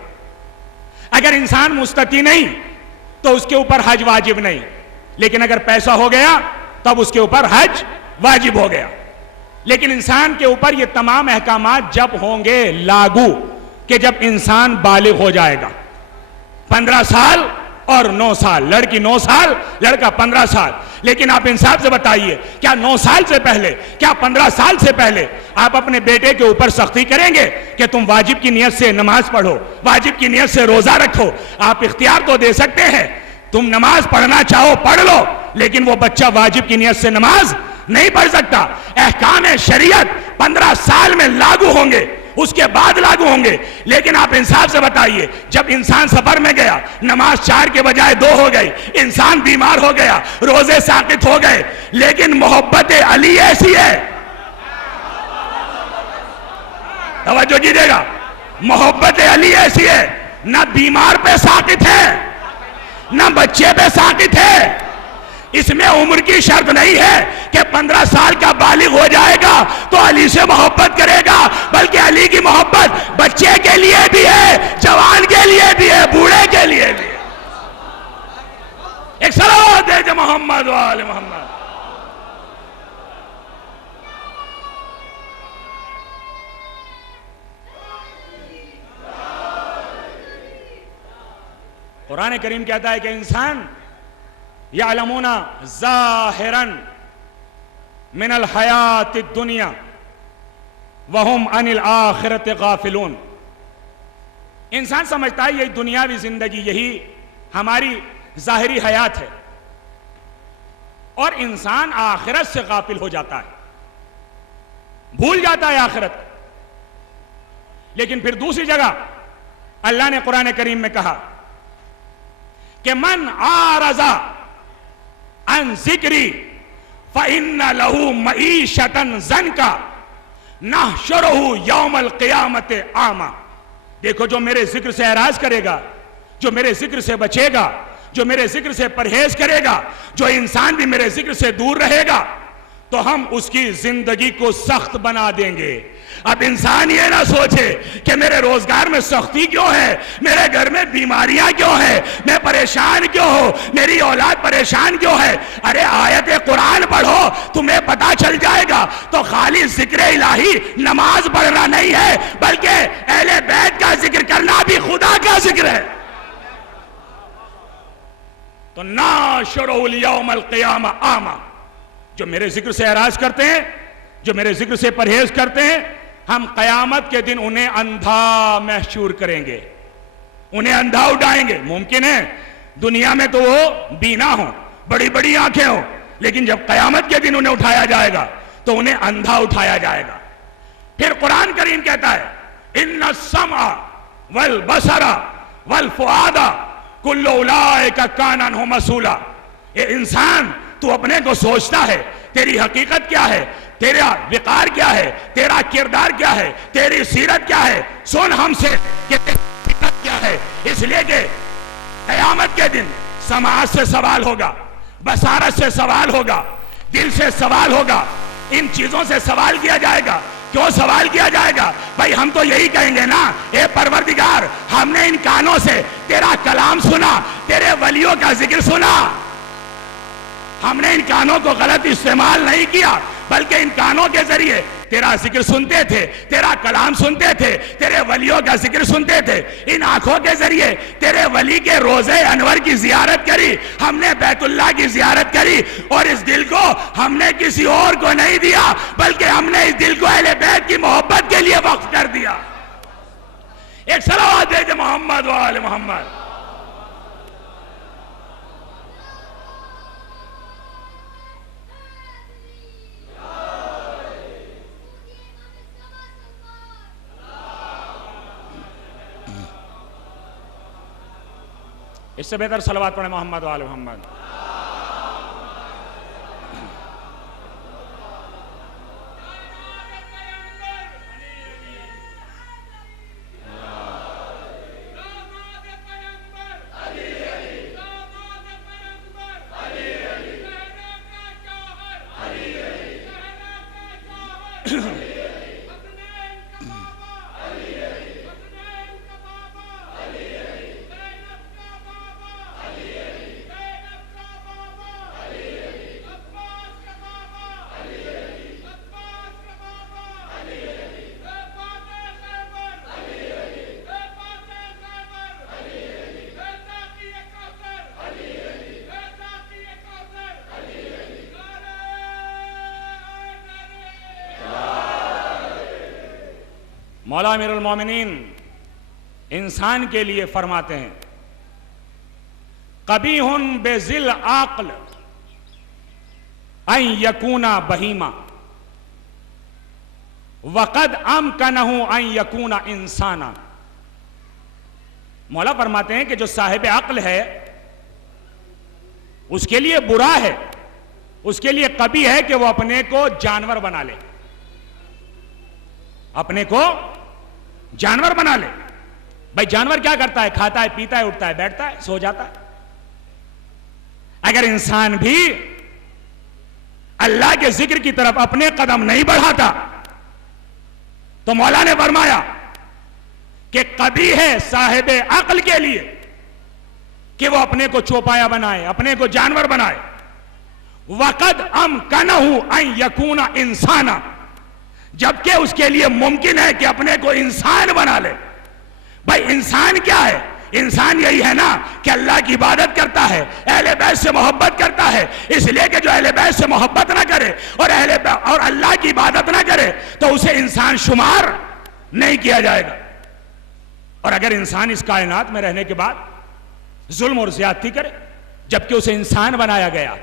اگر انسان مستطیع نہیں تو اس کے اوپر حج واجب نہیں، لیکن اگر پیسہ ہو گیا تب اس کے اوپر حج واجب ہو گیا. لیکن انسان کے اوپر یہ تمام احکامات جب ہوں گے لاگو کہ جب انسان بالغ ہو جائے گا. 15 سال اور 9 سال، لڑکی 9 سال، لڑکا 15 سال. لیکن آپ انصاف سے بتائیے، کیا 9 سال سے پہلے، کیا 15 سال سے پہلے آپ اپنے بیٹے کے اوپر سختی کریں گے کہ تم واجب کی نیت سے نماز پڑھو، واجب کی نیت سے روزہ رکھو؟ آپ اختیار تو دے سکتے ہیں، تم نماز پڑھنا چاہو پڑھ لو، لیکن وہ بچہ واجب کی نیت سے نماز نہیں پڑھ سکتا. احکام شریعت 15 سال میں لاگو ہوں گے، اس کے بعد لاگو ہوں گے. لیکن آپ انصاف سے بتائیے، جب انسان سفر میں گیا، نماز 4 کے بجائے 2 ہو گئی، انسان بیمار ہو گیا، روزے ساقط ہو گئے، لیکن محبت علی ایسی ہے، توجہ کیجیے گا، محبت علی ایسی ہے، نہ بیمار پہ ساقط ہے نہ بچے پہ ساقط ہے. اس میں عمر کی شرط نہیں ہے کہ 15 سال کا بالغ ہو جائے گا تو علی سے محبت کرے گا، بلکہ علی کی محبت بچے کے لیے بھی ہے، جوان کے لیے بھی ہے، بوڑھے کے لیے بھی ہے. ایک صلوات دے محمد و آل محمد. قرآن کریم کہتا ہے کہ انسان یعلمون ظاہرا من الحیات الدنیا وہم عن الآخرت غافلون. انسان سمجھتا ہے یہ دنیاوی زندگی، یہی ہماری ظاہری حیات ہے، اور انسان آخرت سے غافل ہو جاتا ہے، بھول جاتا ہے آخرت. لیکن پھر دوسری جگہ اللہ نے قرآن کریم میں کہا کہ من عارض عن ذکری فإن له معیشة ضنکا نحشرہ یوم القیامت اعمی. دیکھو جو میرے ذکر سے اعراض کرے گا، جو میرے ذکر سے بچے گا، جو میرے ذکر سے پرہیز کرے گا، جو انسان بھی میرے ذکر سے دور رہے گا تو ہم اس کی زندگی کو سخت بنا دیں گے. اب انسان یہ نہ سوچے کہ میرے روزگار میں سختی کیوں ہے، میرے گھر میں بیماریاں کیوں ہیں، میں پریشان کیوں ہوں، میری اولاد پریشان کیوں ہے. ارے آیت قرآن پڑھو، تمہیں پتا چل جائے گا. تو خالی ذکر الہی نماز پڑھنا نہیں ہے، بلکہ اہل بیت کا ذکر کرنا بھی خدا کا ذکر ہے. تو ناشرہ الیوم القیامہ اعمی. جو میرے ذکر سے اعراض کرتے ہیں، جو میرے ذکر سے پرہیز کرتے ہیں، ہم قیامت کے دن انہیں اندھا محشور کریں گے، انہیں اندھا اٹھائیں گے. ممکن ہے دنیا میں تو وہ بینا ہوں، بڑی بڑی آنکھیں ہوں، لیکن جب قیامت کے دن انہیں اٹھایا جائے گا تو انہیں اندھا اٹھایا جائے گا. پھر قرآن کریم کہتا ہے ان السمع والبصر والفؤاد کل اولئک کان عنہ مسئولا. اے انسان، تو اپنے کو سوچتا ہے تیری حقیقت کیا ہے، تیرا وقار کیا ہے، تیرا کردار کیا ہے، تیری سیرت کیا ہے. سن ہم سے کہ تیری سیرت کیا ہے. اس لیے کہ قیامت کے دن سماعت سے سوال ہوگا، بصارت سے سوال ہوگا، دل سے سوال ہوگا، ان چیزوں سے سوال کیا جائے گا. کیوں سوال کیا جائے گا؟ بھائی ہم تو یہی کہیں گے نا، اے پروردگار ہم نے ان کانوں سے تیرا کلام سنا، تیرے ولیوں کا ذکر سنا، ہم نے ان کانوں کو غلط استعمال نہیں کیا، بلکہ ان کانوں کے ذریعے تیرا ذکر سنتے تھے، تیرا کلام سنتے تھے، تیرے ولیوں کا ذکر سنتے تھے، ان آنکھوں کے ذریعے تیرے ولی کے روضہ انور کی زیارت کری، ہم نے بیت اللہ کی زیارت کری، اور اس دل کو ہم نے کسی اور کو نہیں دیا، بلکہ ہم نے اس دل کو اہل بیت کی محبت کے لیے وقف کر دیا۔ ایک صلوات دے محمد و آل محمد۔ اس سے بہتر صلوات پڑھیں محمد و آل محمد۔ مولا امیر المومنین انسان کے لیے فرماتے ہیں قبیح بذل عقل ان یکون بہیما وقد امکنہ ان یکون انسانا۔ مولا فرماتے ہیں کہ جو صاحب عقل ہے اس کے لیے برا ہے، اس کے لیے قبیح ہے کہ وہ اپنے کو جانور بنا لے، اپنے کو جانور بنا لے۔ بھائی جانور کیا کرتا ہے؟ کھاتا ہے، پیتا ہے، اٹھتا ہے، بیٹھتا ہے، سو جاتا ہے۔ اگر انسان بھی اللہ کے ذکر کی طرف اپنے قدم نہیں بڑھاتا تو مولا نے فرمایا کہ قبیح ہے صاحب عقل کے لیے کہ وہ اپنے کو چوپایا بنائے، اپنے کو جانور بنائے۔ وقد امکنہ ان یکون انسانا، جبکہ اس کے لیے ممکن ہے کہ اپنے کو انسان بنا لے۔ بھائی انسان کیا ہے؟ انسان یہی ہے نا کہ اللہ کی عبادت کرتا ہے، اہل بیت سے محبت کرتا ہے، اس لیے کہ جو اہل بیت سے محبت نہ کرے اور اللہ کی عبادت نہ کرے تو اسے انسان شمار نہیں کیا جائے گا۔ اور اگر انسان اس کائنات میں رہنے کے بعد ظلم اور زیادتی کرے جبکہ اسے انسان بنایا گیا،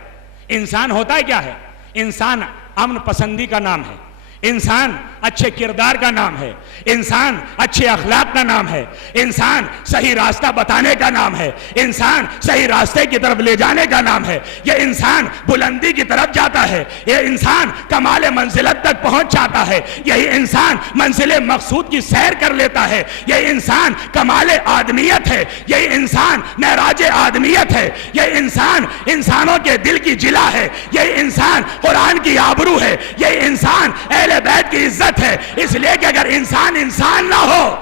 انسان ہوتا ہے کیا ہے؟ انسان امن پسندی کا نام ہے، انسان اچھے کردار کا نام ہے، انسان اچھے اخلاق کا نام ہے، انسان صحیح راستہ بتانے کا نام ہے، انسان صحیح راستے کی طرف لے جانے کا نام ہے، یہ انسان بلندی کی طرف جاتا ہے، یہ انسان کمال منزلت تک پہنچ جاتا ہے، یہی انسان منزل مقصود کی سیر کر لیتا ہے، یہ انسان کمال آدمیت ہے، یہ انسان معراج آدمیت ہے، یہ انسان انسانوں کے دل کی جلا ہے، یہ انسان قرآن کی آبرو ہے، یہ انسان اہل بیت کی عزت ہے۔ اس لیے کہ اگر انسان انسان نہ ہو،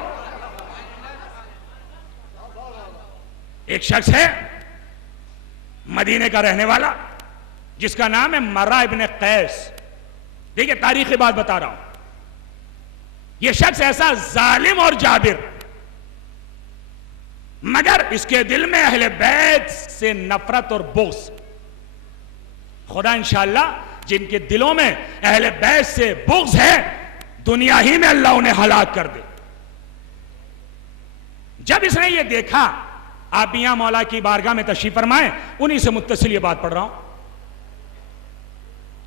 ایک شخص ہے مدینے کا رہنے والا جس کا نام ہے مرہ ابن قیس۔ دیکھیں تاریخی بات بتا رہا ہوں، یہ شخص ایسا ظالم اور جابر، مگر اس کے دل میں اہل بیت سے نفرت اور بغض۔ خدا انشاءاللہ جن کے دلوں میں اہل بیت سے بغض ہے دنیا ہی میں اللہ انہیں ہلاک کر دے۔ جب اس نے یہ دیکھا، آپ یہاں مولا کی بارگاہ میں تشریف فرمائیں، انہی سے متصل یہ بات پڑھ رہا ہوں۔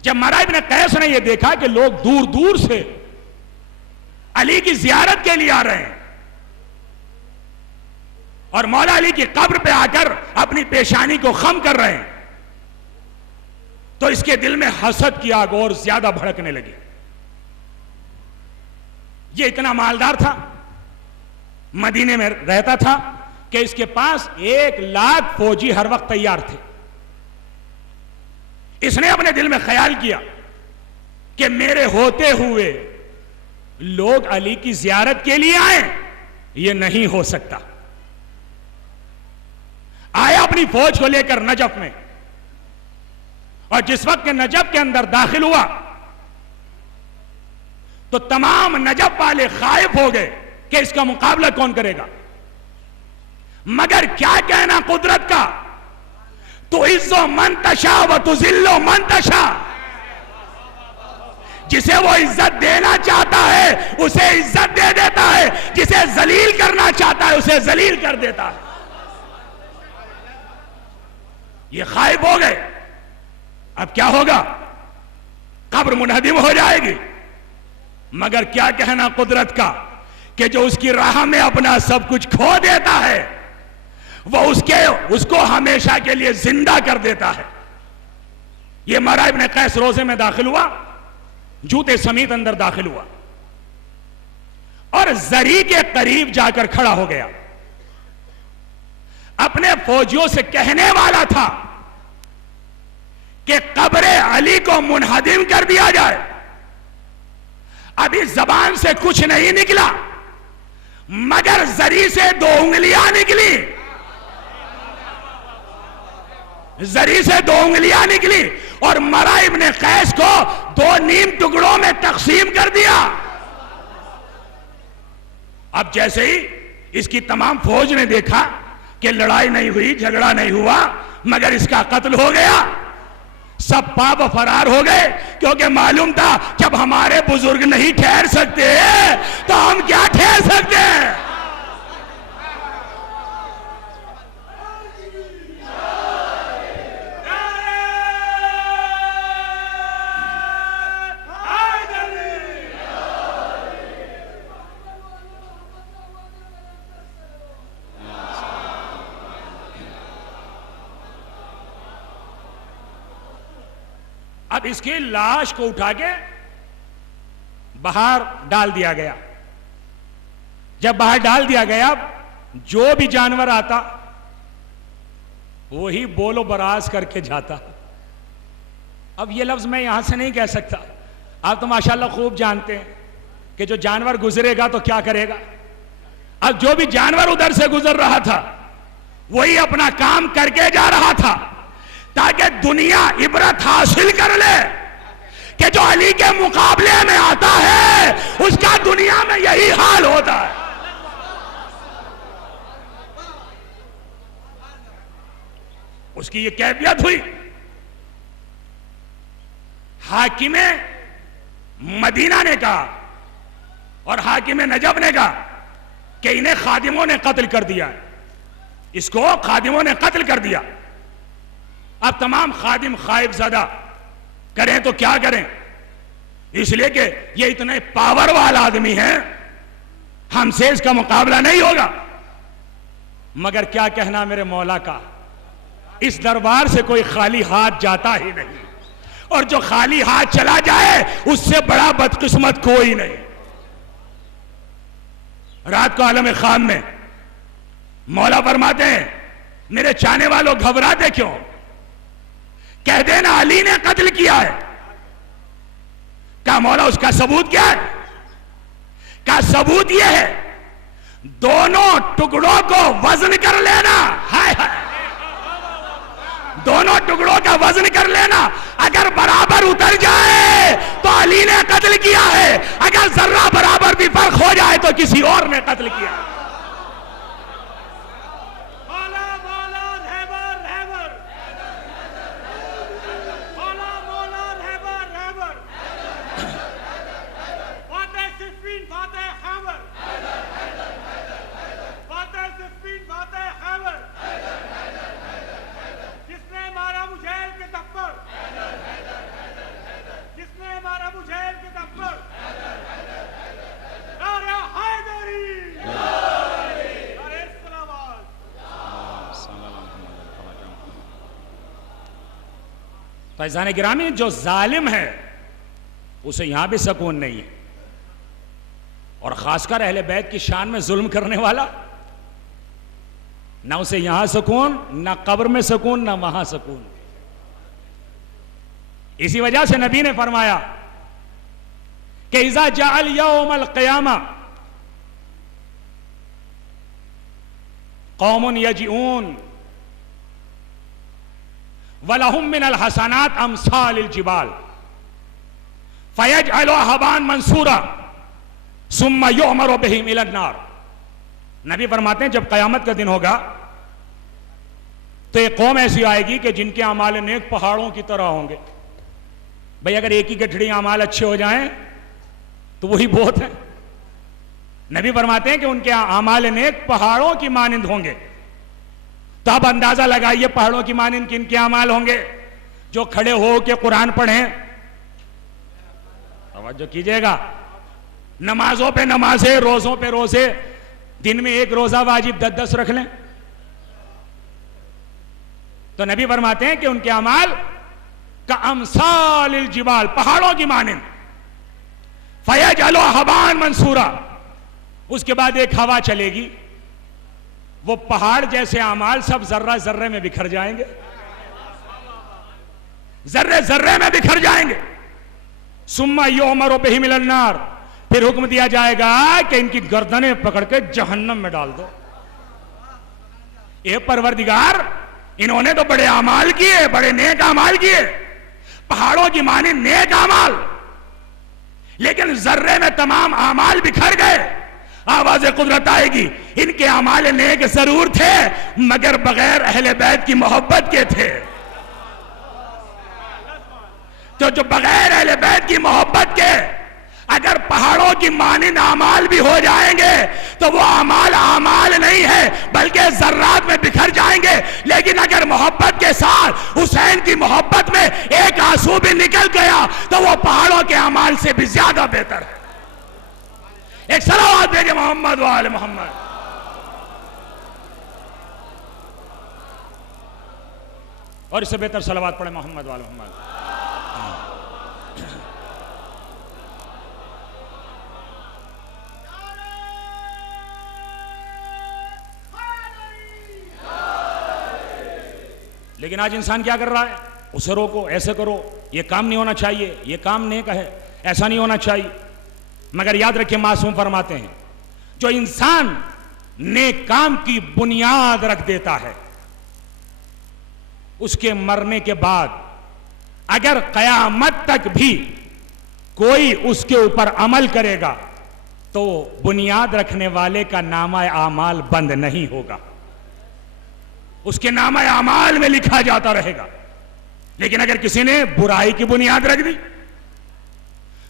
جب مرہ ابن قیس نے یہ دیکھا کہ لوگ دور دور سے علی کی زیارت کے لیے آ رہے ہیں اور مولا علی کی قبر پہ آ کر اپنی پیشانی کو خم کر رہے ہیں، تو اس کے دل میں حسد کی آگ اور زیادہ بھڑکنے لگی۔ یہ اتنا مالدار تھا، مدینے میں رہتا تھا کہ اس کے پاس 1,00,000 فوجی ہر وقت تیار تھے۔ اس نے اپنے دل میں خیال کیا کہ میرے ہوتے ہوئے لوگ علی کی زیارت کے لیے آئیں، یہ نہیں ہو سکتا۔ آیا اپنی فوج کو لے کر نجف میں، اور جس وقت کہ نجف کے اندر داخل ہوا تو تمام نجف والے خائف ہو گئے کہ اس کا مقابلہ کون کرے گا۔ مگر کیا کہنا قدرت کا، تو عزو من تشا و تذلو من تشا، جسے وہ عزت دینا چاہتا ہے اسے عزت دے دیتا ہے، جسے ذلیل کرنا چاہتا ہے اسے ذلیل کر دیتا ہے۔ یہ خائف ہو گئے، اب کیا ہوگا، قبر منہدم ہو جائے گی۔ مگر کیا کہنا قدرت کا کہ جو اس کی راہ میں اپنا سب کچھ کھو دیتا ہے وہ اس کو ہمیشہ کے لیے زندہ کر دیتا ہے۔ یہ مرا ابن قیس روزے میں داخل ہوا، جوتے سمیت اندر داخل ہوا اور زری کے قریب جا کر کھڑا ہو گیا، اپنے فوجیوں سے کہنے والا تھا کہ قبر علی کو منہدم کر دیا جائے۔ ابھی زبان سے کچھ نہیں نکلا مگر زری سے 2 انگلیاں نکلی، زری سے 2 انگلیاں نکلی اور مرا ابن قیس کو 2 نیم ٹکڑوں میں تقسیم کر دیا۔ اب جیسے ہی اس کی تمام فوج نے دیکھا کہ لڑائی نہیں ہوئی، جھگڑا نہیں ہوا، مگر اس کا قتل ہو گیا، سب پاپ فرار ہو گئے، کیونکہ معلوم تھا جب ہمارے بزرگ نہیں ٹھہر سکتے تو ہم کیا ٹھہر سکتے ہیں۔ اب اس کی لاش کو اٹھا کے باہر ڈال دیا گیا۔ جب باہر ڈال دیا گیا جو بھی جانور آتا وہی بولو براز کر کے جاتا۔ اب یہ لفظ میں یہاں سے نہیں کہہ سکتا، آپ تو ماشاءاللہ خوب جانتے ہیں کہ جو جانور گزرے گا تو کیا کرے گا۔ اب جو بھی جانور ادھر سے گزر رہا تھا وہی اپنا کام کر کے جا رہا تھا تاکہ دنیا عبرت حاصل کر لے کہ جو علی کے مقابلے میں آتا ہے اس کا دنیا میں یہی حال ہوتا ہے۔ اس کی یہ کیفیت ہوئی۔ حاکم مدینہ نے کہا اور حاکم نجف نے کہا کہ انہیں خادموں نے قتل کر دیا، اس کو خادموں نے قتل کر دیا۔ اب تمام خادم خائف زدہ، کریں تو کیا کریں، اس لیے کہ یہ اتنے پاور والا آدمی ہے، ہم سے اس کا مقابلہ نہیں ہوگا۔ مگر کیا کہنا میرے مولا کا، اس دربار سے کوئی خالی ہاتھ جاتا ہی نہیں، اور جو خالی ہاتھ چلا جائے اس سے بڑا بدقسمت کوئی نہیں۔ رات کو عالم خام میں مولا فرماتے ہیں میرے چاہنے والوں گھبراتے کیوں، کہہ دینا علی نے قتل کیا ہے۔ کہا مولا اس کا ثبوت کیا ہے؟ کہا ثبوت یہ ہے دونوں ٹکڑوں کو وزن کر لینا، ہائے ہائے، دونوں ٹکڑوں کا وزن کر لینا، اگر برابر اتر جائے تو علی نے قتل کیا ہے، اگر ذرہ برابر بھی فرق ہو جائے تو کسی اور نے قتل کیا ہے۔ فیضان گرامی، جو ظالم ہے اسے یہاں بھی سکون نہیں ہے، اور خاص کر اہل بیت کی شان میں ظلم کرنے والا، نہ اسے یہاں سکون، نہ قبر میں سکون، نہ وہاں سکون۔ اسی وجہ سے نبی نے فرمایا کہ اذا جاء یوم القیامہ قوم یجئون وَلَهُم مِّنَ الْحَسَنَاتِ أَمْثَالِ الْجِبَالِ فَيَجْعَلُهَا هَبَاءً مَّنثُورًا ثُمَّ يُعْمَرُ بِهِمْ إِلَى النَّارِ۔ نبی فرماتے ہیں جب قیامت کا دن ہوگا تو ایک قوم ایسی آئے گی کہ جن کے اعمال نیک پہاڑوں کی طرح ہوں گے۔ بھئی اگر ایک ہی گٹھڑی اعمال اچھے ہو جائیں تو وہی بہت ہے۔ نبی فرماتے ہیں کہ ان کے اعمال نیک پہاڑوں کی مانند ہوں گے۔ تو اب اندازہ لگائیے پہاڑوں کی مانند کن کے اعمال ہوں گے؟ جو کھڑے ہو کے قرآن پڑھیں، توجہ کیجئے گا، نمازوں پہ نمازیں، روزوں پہ روزے، دن میں ایک روزہ واجب 10 رکھ لیں۔ تو نبی فرماتے ہیں کہ ان کے اعمال کا امثال الجبال، پہاڑوں کی مانند، فَيَجْعَلُهَا هَبَاءً مَّنثُورًا، اس کے بعد ایک ہوا چلے گی، وہ پہاڑ جیسے اعمال سب ذرہ ذرے میں بکھر جائیں گے، ذرے ذرے میں بکھر جائیں گے۔ ثُمَّ يُعْمَرُ بِهِمْ إِلَى النَّارِ، پھر حکم دیا جائے گا کہ ان کی گردنیں پکڑ کے جہنم میں ڈال دو۔ اے پروردگار، انہوں نے تو بڑے اعمال کیے، بڑے نیک اعمال کیے، پہاڑوں کی مانند نیک اعمال، لیکن ذرے میں تمام اعمال بکھر گئے۔ آواز قدرت آئے گی، ان کے اعمال نیک ضرور تھے مگر بغیر اہل بیت کی محبت کے تھے۔ تو جو بغیر اہل بیت کی محبت کے اگر پہاڑوں کی مانند اعمال بھی ہو جائیں گے تو وہ اعمال نہیں ہے بلکہ ذرات میں بکھر جائیں گے، لیکن اگر محبت کے ساتھ حسین کی محبت میں ایک آنسو بھی نکل گیا تو وہ پہاڑوں کے اعمال سے بھی زیادہ بہتر ہے۔ ایک صلوات بھیجے محمد وآل محمد۔ اور اس سے بہتر صلوات پڑھے محمد وآل محمد۔ لیکن آج انسان کیا کر رہا ہے؟ اسے روکو، ایسے کرو، یہ کام نہیں ہونا چاہیے، یہ کام نیک ہے، ایسا نہیں ہونا چاہیے۔ مگر یاد رکھیں، معصوم فرماتے ہیں جو انسان نیک کام کی بنیاد رکھ دیتا ہے اس کے مرنے کے بعد اگر قیامت تک بھی کوئی اس کے اوپر عمل کرے گا تو بنیاد رکھنے والے کا نامہ اعمال بند نہیں ہوگا، اس کے نامہ اعمال میں لکھا جاتا رہے گا۔ لیکن اگر کسی نے برائی کی بنیاد رکھ دی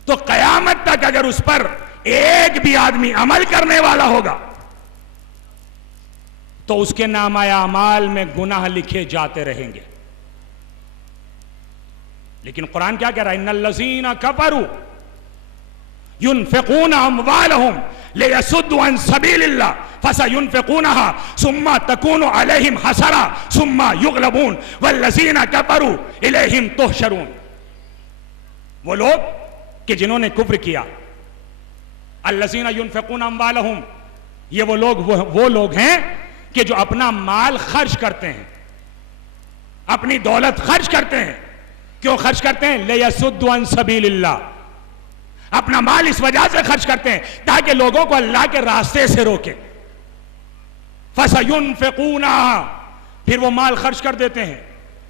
تو قیامت تک اگر اس پر ایک بھی آدمی عمل کرنے والا ہوگا تو اس کے نامہ اعمال میں گناہ لکھے جاتے رہیں گے۔ لیکن قرآن کیا کہہ رہا ہے؟ ان الذین کفروا ينفقون اموالهم ليصدوا عن سبيل الله فسينفقونها ثم تكون عليهم حسرة ثم يغلبون والذين كفروا إليهم تحشرون۔ وہ لوگ کہ جنہوں نے کفر کیا، الذین ينفقون اموالهم، یہ وہ لوگ ہیں کہ جو اپنا مال خرچ کرتے ہیں، اپنی دولت خرچ کرتے ہیں۔ کیوں خرچ کرتے ہیں؟ لِيَصُدُّوا عَن سَبِيلِ اللَّهِ، اپنا مال اس وجہ سے خرچ کرتے ہیں تاکہ لوگوں کو اللہ کے راستے سے روکے۔ فَسَيُنْفِقُونَهَا، پھر وہ مال خرچ کر دیتے ہیں۔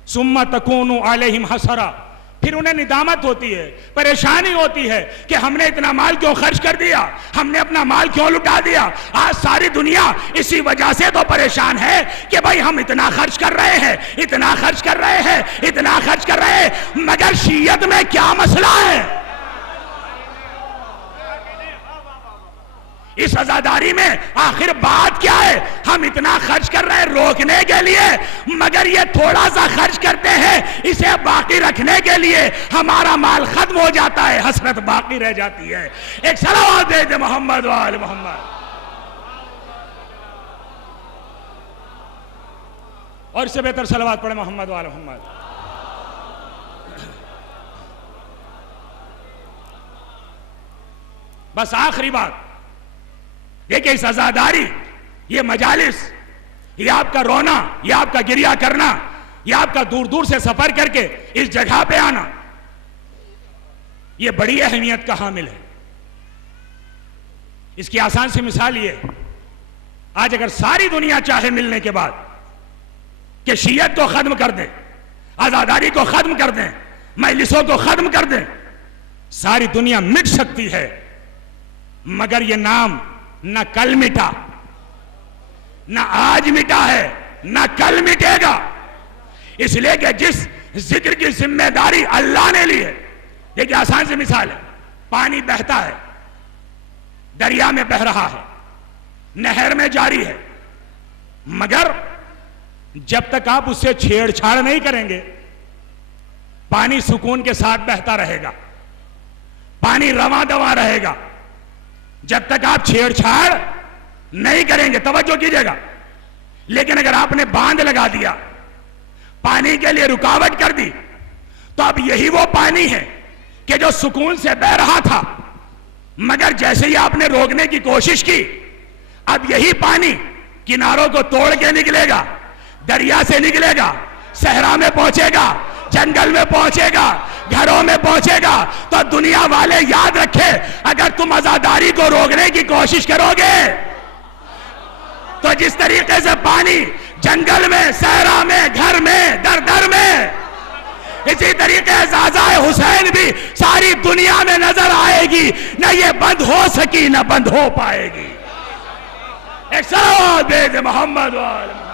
ثُمَّ تَكُونُ عَلَيْهِمْ حَسَرَةٌ، پھر انہیں ندامت ہوتی ہے، پریشانی ہوتی ہے کہ ہم نے اتنا مال کیوں خرچ کر دیا، ہم نے اپنا مال کیوں لٹا دیا۔ آج ساری دنیا اسی وجہ سے تو پریشان ہے کہ بھائی ہم اتنا خرچ کر رہے ہیں، اتنا خرچ کر رہے ہیں، اتنا خرچ کر رہے ہیں، مگر شیعت میں کیا مسئلہ ہے؟ اس عزاداری میں آخر بات کیا ہے؟ ہم اتنا خرچ کر رہے ہیں روکنے کے لیے، مگر یہ تھوڑا سا خرچ کرتے ہیں اسے باقی رکھنے کے لیے، ہمارا مال ختم ہو جاتا ہے، حسرت باقی رہ جاتی ہے۔ ایک صلوات دے دے محمد وآل محمد۔ اور اس سے بہتر صلوات پڑھے محمد وآل محمد۔ بس آخری بات یہ کہ اس عزاداری، یہ مجالس، یہ آپ کا رونا، یہ آپ کا گریہ کرنا، یہ آپ کا دور دور سے سفر کر کے اس جگہ پہ آنا، یہ بڑی اہمیت کا حامل ہے۔ اس کی آسان سی مثال یہ ہے، آج اگر ساری دنیا چاہے ملنے کے بعد کہ شیعت کو ختم کر دیں، عزاداری کو ختم کر دیں، مجلسوں کو ختم کر دیں، ساری دنیا مٹ سکتی ہے، مگر یہ نام نہ کل مٹا، نہ آج مٹا ہے، نہ کل مٹے گا۔ اس لیے کہ جس ذکر کی ذمہ داری اللہ نے لی ہے، دیکھیں آسان سی مثال ہے، پانی بہتا ہے، دریا میں بہ رہا ہے، نہر میں جاری ہے، مگر جب تک آپ اس سے چھیڑ چھاڑ نہیں کریں گے پانی سکون کے ساتھ بہتا رہے گا، پانی رواں دواں رہے گا۔ جب تک آپ چھیڑ چھاڑ نہیں کریں گے، توجہ کیجئے گا، لیکن اگر آپ نے باندھ لگا دیا، پانی کے لیے رکاوٹ کر دی، تو اب یہی وہ پانی ہے کہ جو سکون سے بہ رہا تھا، مگر جیسے ہی آپ نے روکنے کی کوشش کی، اب یہی پانی کناروں کو توڑ کے نکلے گا، دریا سے نکلے گا، صحرا میں پہنچے گا، جنگل میں پہنچے گا، گھروں میں پہنچے گا۔ تو دنیا والے یاد رکھے، اگر تم عزاداری کو روکنے کی کوشش کرو گے تو جس طریقے سے پانی جنگل میں، صحرا میں، گھر میں، در در میں، اسی طریقے عزائے حسین بھی ساری دنیا میں نظر آئے گی، نہ یہ بند ہو سکی نہ بند ہو پائے گی۔ ایک صلوات بھیج محمد وآل محمد۔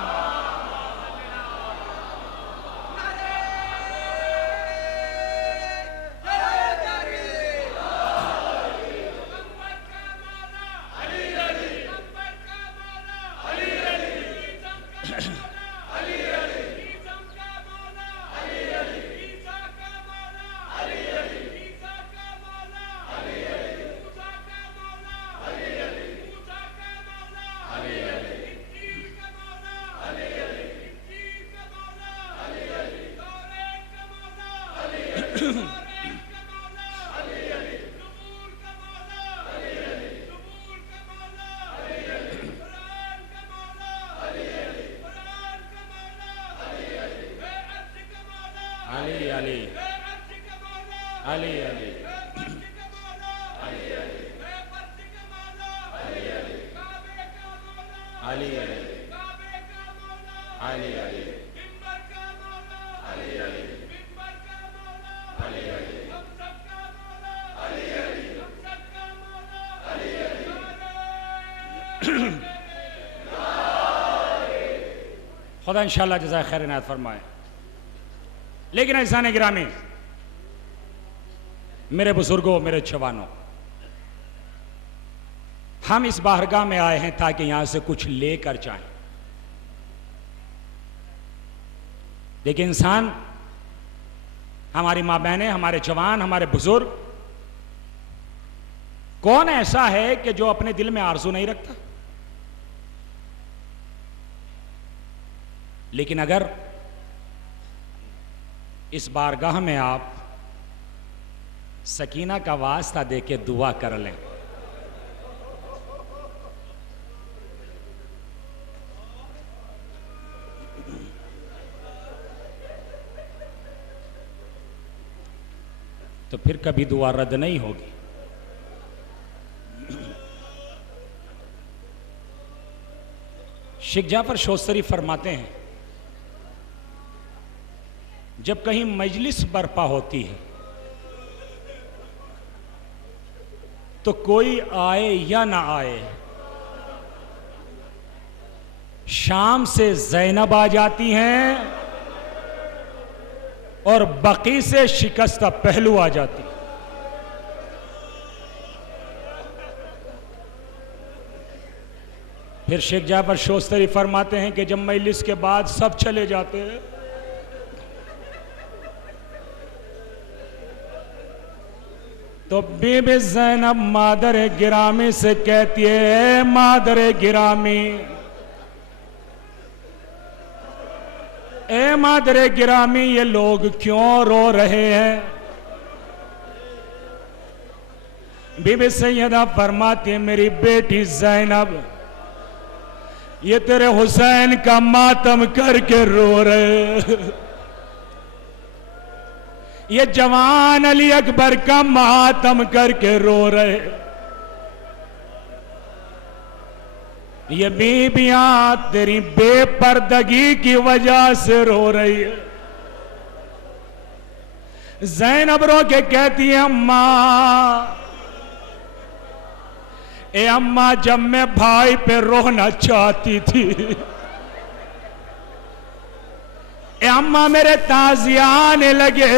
خدا انشاءاللہ جزائے خیر عنایت فرمائے۔ لیکن عزیزان گرامی، میرے بزرگوں، میرے جوانوں، ہم اس بارگاہ میں آئے ہیں تاکہ یہاں سے کچھ لے کر جائیں۔ لیکن انسان، ہماری ماں بہنیں، ہمارے جوان، ہمارے بزرگ، کون ایسا ہے کہ جو اپنے دل میں آرزو نہیں رکھتا؟ لیکن اگر اس بارگاہ میں آپ سکینہ کا واسطہ دے کے دعا کر لیں، تو پھر کبھی دعا رد نہیں ہوگی۔ شیخ جعفر شوستری فرماتے ہیں، جب کہیں مجلس برپا ہوتی ہے تو کوئی آئے یا نہ آئے، شام سے زینب آ جاتی ہیں اور بقی سے شکستہ پہلو آ جاتی ہے۔ پھر شیخ جعفر شوستری فرماتے ہیں کہ جب مجلس کے بعد سب چلے جاتے ہیں تو بی بی زینب مادر گرامی سے کہتی ہے، اے مادر گرامی، اے مادر گرامی، یہ لوگ کیوں رو رہے ہیں؟ بی بی سیدہ فرماتی ہے، میری بیٹی زینب، یہ تیرے حسین کا ماتم کر کے رو رہے ہیں، یہ جوان علی اکبر کا ماتم کر کے رو رہے۔ یہ بیویاں تیری بے پردگی کی وجہ سے رو رہی ہے. زینب رو کے کہتی ہے اماں، اے اماں جب میں بھائی پہ رونا چاہتی تھی، اے اماں میرے تازیہ آنے لگے،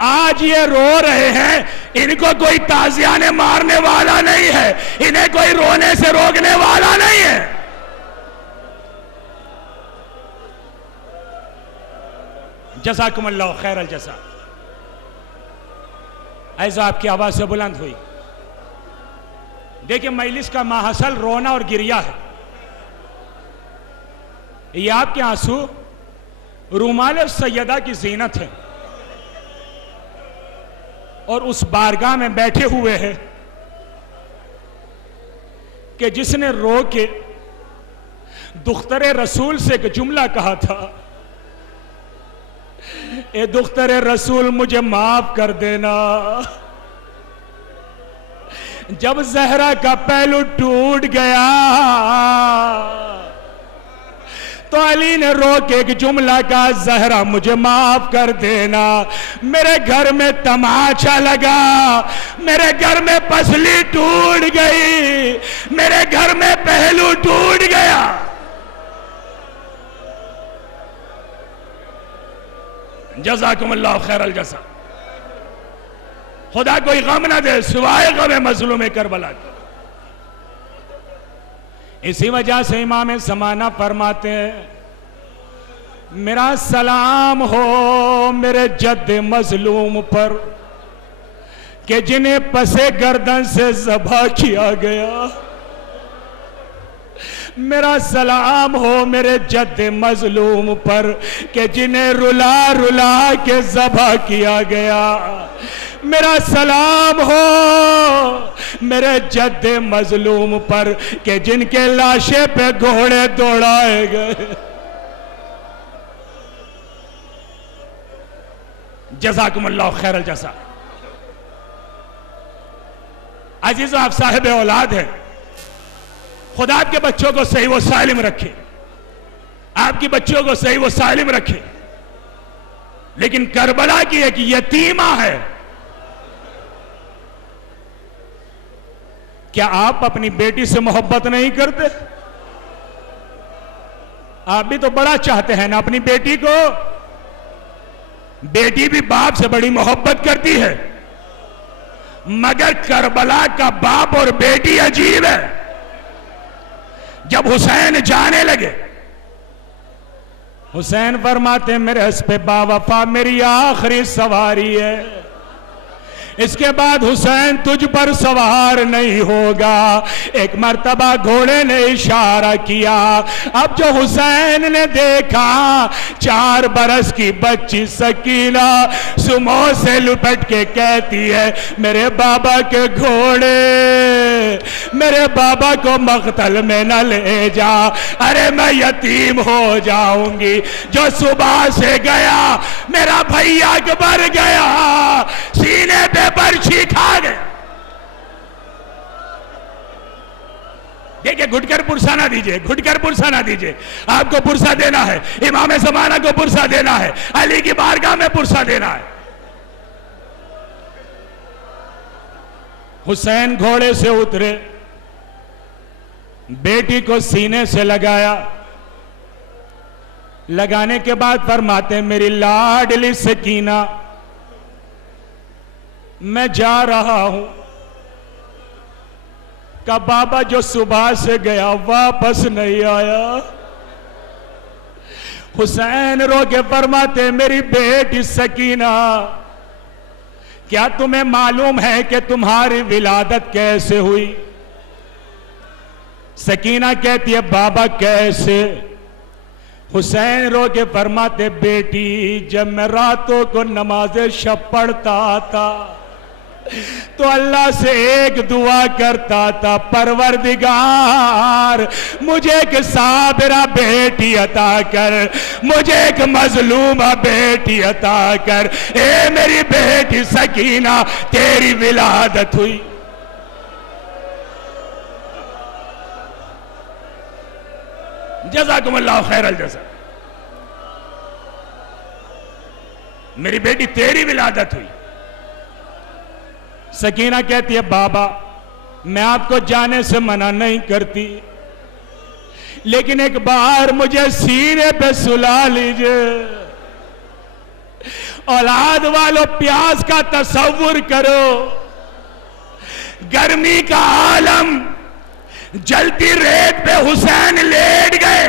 آج یہ رو رہے ہیں، ان کو کوئی تازیانے مارنے والا نہیں ہے، انہیں کوئی رونے سے روکنے والا نہیں ہے. جزاکم اللہ خیر الجزا. ایسا آپ کی آواز سے بلند ہوئی. دیکھیں مجلس کا ماحصل رونا اور گریہ ہے. یہ آپ کے آنسو رومال سیدہ کی زینت ہے، اور اس بارگاہ میں بیٹھے ہوئے ہیں کہ جس نے رو کے دختر رسول سے ایک جملہ کہا تھا، اے دختر رسول مجھے معاف کر دینا. جب زہرا کا پہلو ٹوٹ گیا تو علی نے رو کے ایک جملہ کہا، زہرا مجھے معاف کر دینا. میرے گھر میں تماچا لگا، میرے گھر میں پسلی ٹوٹ گئی، میرے گھر میں پہلو ٹوٹ گیا. جزاکم اللہ خیر الجزا. خدا کوئی غم نہ دے سوائے غم مظلوم کربلا کی. اسی وجہ سے امام زمانہ فرماتے ہیں، میرا سلام ہو میرے جد مظلوم پر کہ جنہیں پسے گردن سے ذبح کیا گیا. میرا سلام ہو میرے جد مظلوم پر کہ جنہیں رلا رلا کے ذبح کیا گیا. میرا سلام ہو میرے جد مظلوم پر کہ جن کے لاشے پہ گھوڑے دوڑائے گئے. جزاکم اللہ خیر الجزا. عزیزو آپ صاحب اولاد ہیں، خدا آپ کے بچوں کو صحیح و سالم رکھے، آپ کی بچوں کو صحیح و سالم رکھے. لیکن کربلا کی ایک یتیمہ ہے. کیا آپ اپنی بیٹی سے محبت نہیں کرتے؟ آپ بھی تو بڑا چاہتے ہیں نا اپنی بیٹی کو. بیٹی بھی باپ سے بڑی محبت کرتی ہے، مگر کربلا کا باپ اور بیٹی عجیب ہے. جب حسین جانے لگے، حسین فرماتے میرے اس پہ باوفا میری آخری سواری ہے، اس کے بعد حسین تجھ پر سوار نہیں ہوگا. ایک مرتبہ گھوڑے نے اشارہ کیا. اب جو حسین نے دیکھا 4 برس کی بچی سکینہ سمو سے لپٹ کے کہتی ہے، میرے بابا کے گھوڑے، میرے بابا کو مقتل میں نہ لے جا، ارے میں یتیم ہو جاؤں گی. جو صبح سے گیا میرا بھائی اکبر گیا، سینے پہ برچھی کھا گیا. دیکھیں گھٹ کر پرسہ نہ دیجئے، گھٹ کر پرسہ نہ دیجئے. آپ کو پرسہ دینا ہے، امام زمانہ کو پرسہ دینا ہے، علی کی بارگاہ میں پرسہ دینا ہے. حسین گھوڑے سے اترے، بیٹی کو سینے سے لگایا. لگانے کے بعد فرماتے میری لاڈلی سکینہ میں جا رہا ہوں. کہ بابا جو صبح سے گیا واپس نہیں آیا. حسین رو کے فرماتے میری بیٹی سکینہ کیا تمہیں معلوم ہے کہ تمہاری ولادت کیسے ہوئی؟ سکینہ کہتی ہے بابا کیسے؟ حسین رو کے فرماتے بیٹی جب میں راتوں کو نماز شب پڑھتا تھا تو اللہ سے ایک دعا کرتا تھا، پروردگار مجھے ایک صابرہ بیٹی عطا کر، مجھے ایک مظلومہ بیٹی عطا کر. اے میری بیٹی سکینہ تیری ولادت ہوئی. جزاکم اللہ خیر الجزا. میری بیٹی تیری ولادت ہوئی. سکینہ کہتی ہے بابا میں آپ کو جانے سے منع نہیں کرتی لیکن ایک بار مجھے سینے پہ سلا لیجئے. اولاد والو پیاس کا تصور کرو, گرمی کا عالم, جلتی ریت پہ حسین لیٹ گئے,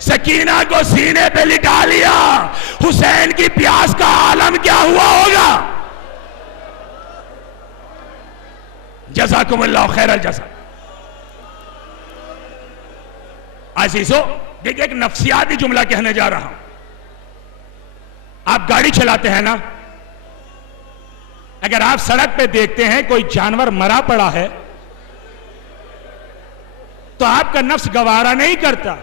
سکینہ کو سینے پہ لٹا لیا, حسین کی پیاس کا عالم کیا ہوا ہوگا؟ جزاکم اللہ خیر الجزا. عزیزو دیکھیں ایک نفسیاتی جملہ کہنے جا رہا ہوں. آپ گاڑی چلاتے ہیں نا, اگر آپ سڑک پہ دیکھتے ہیں کوئی جانور مرا پڑا ہے تو آپ کا نفس گوارا نہیں کرتا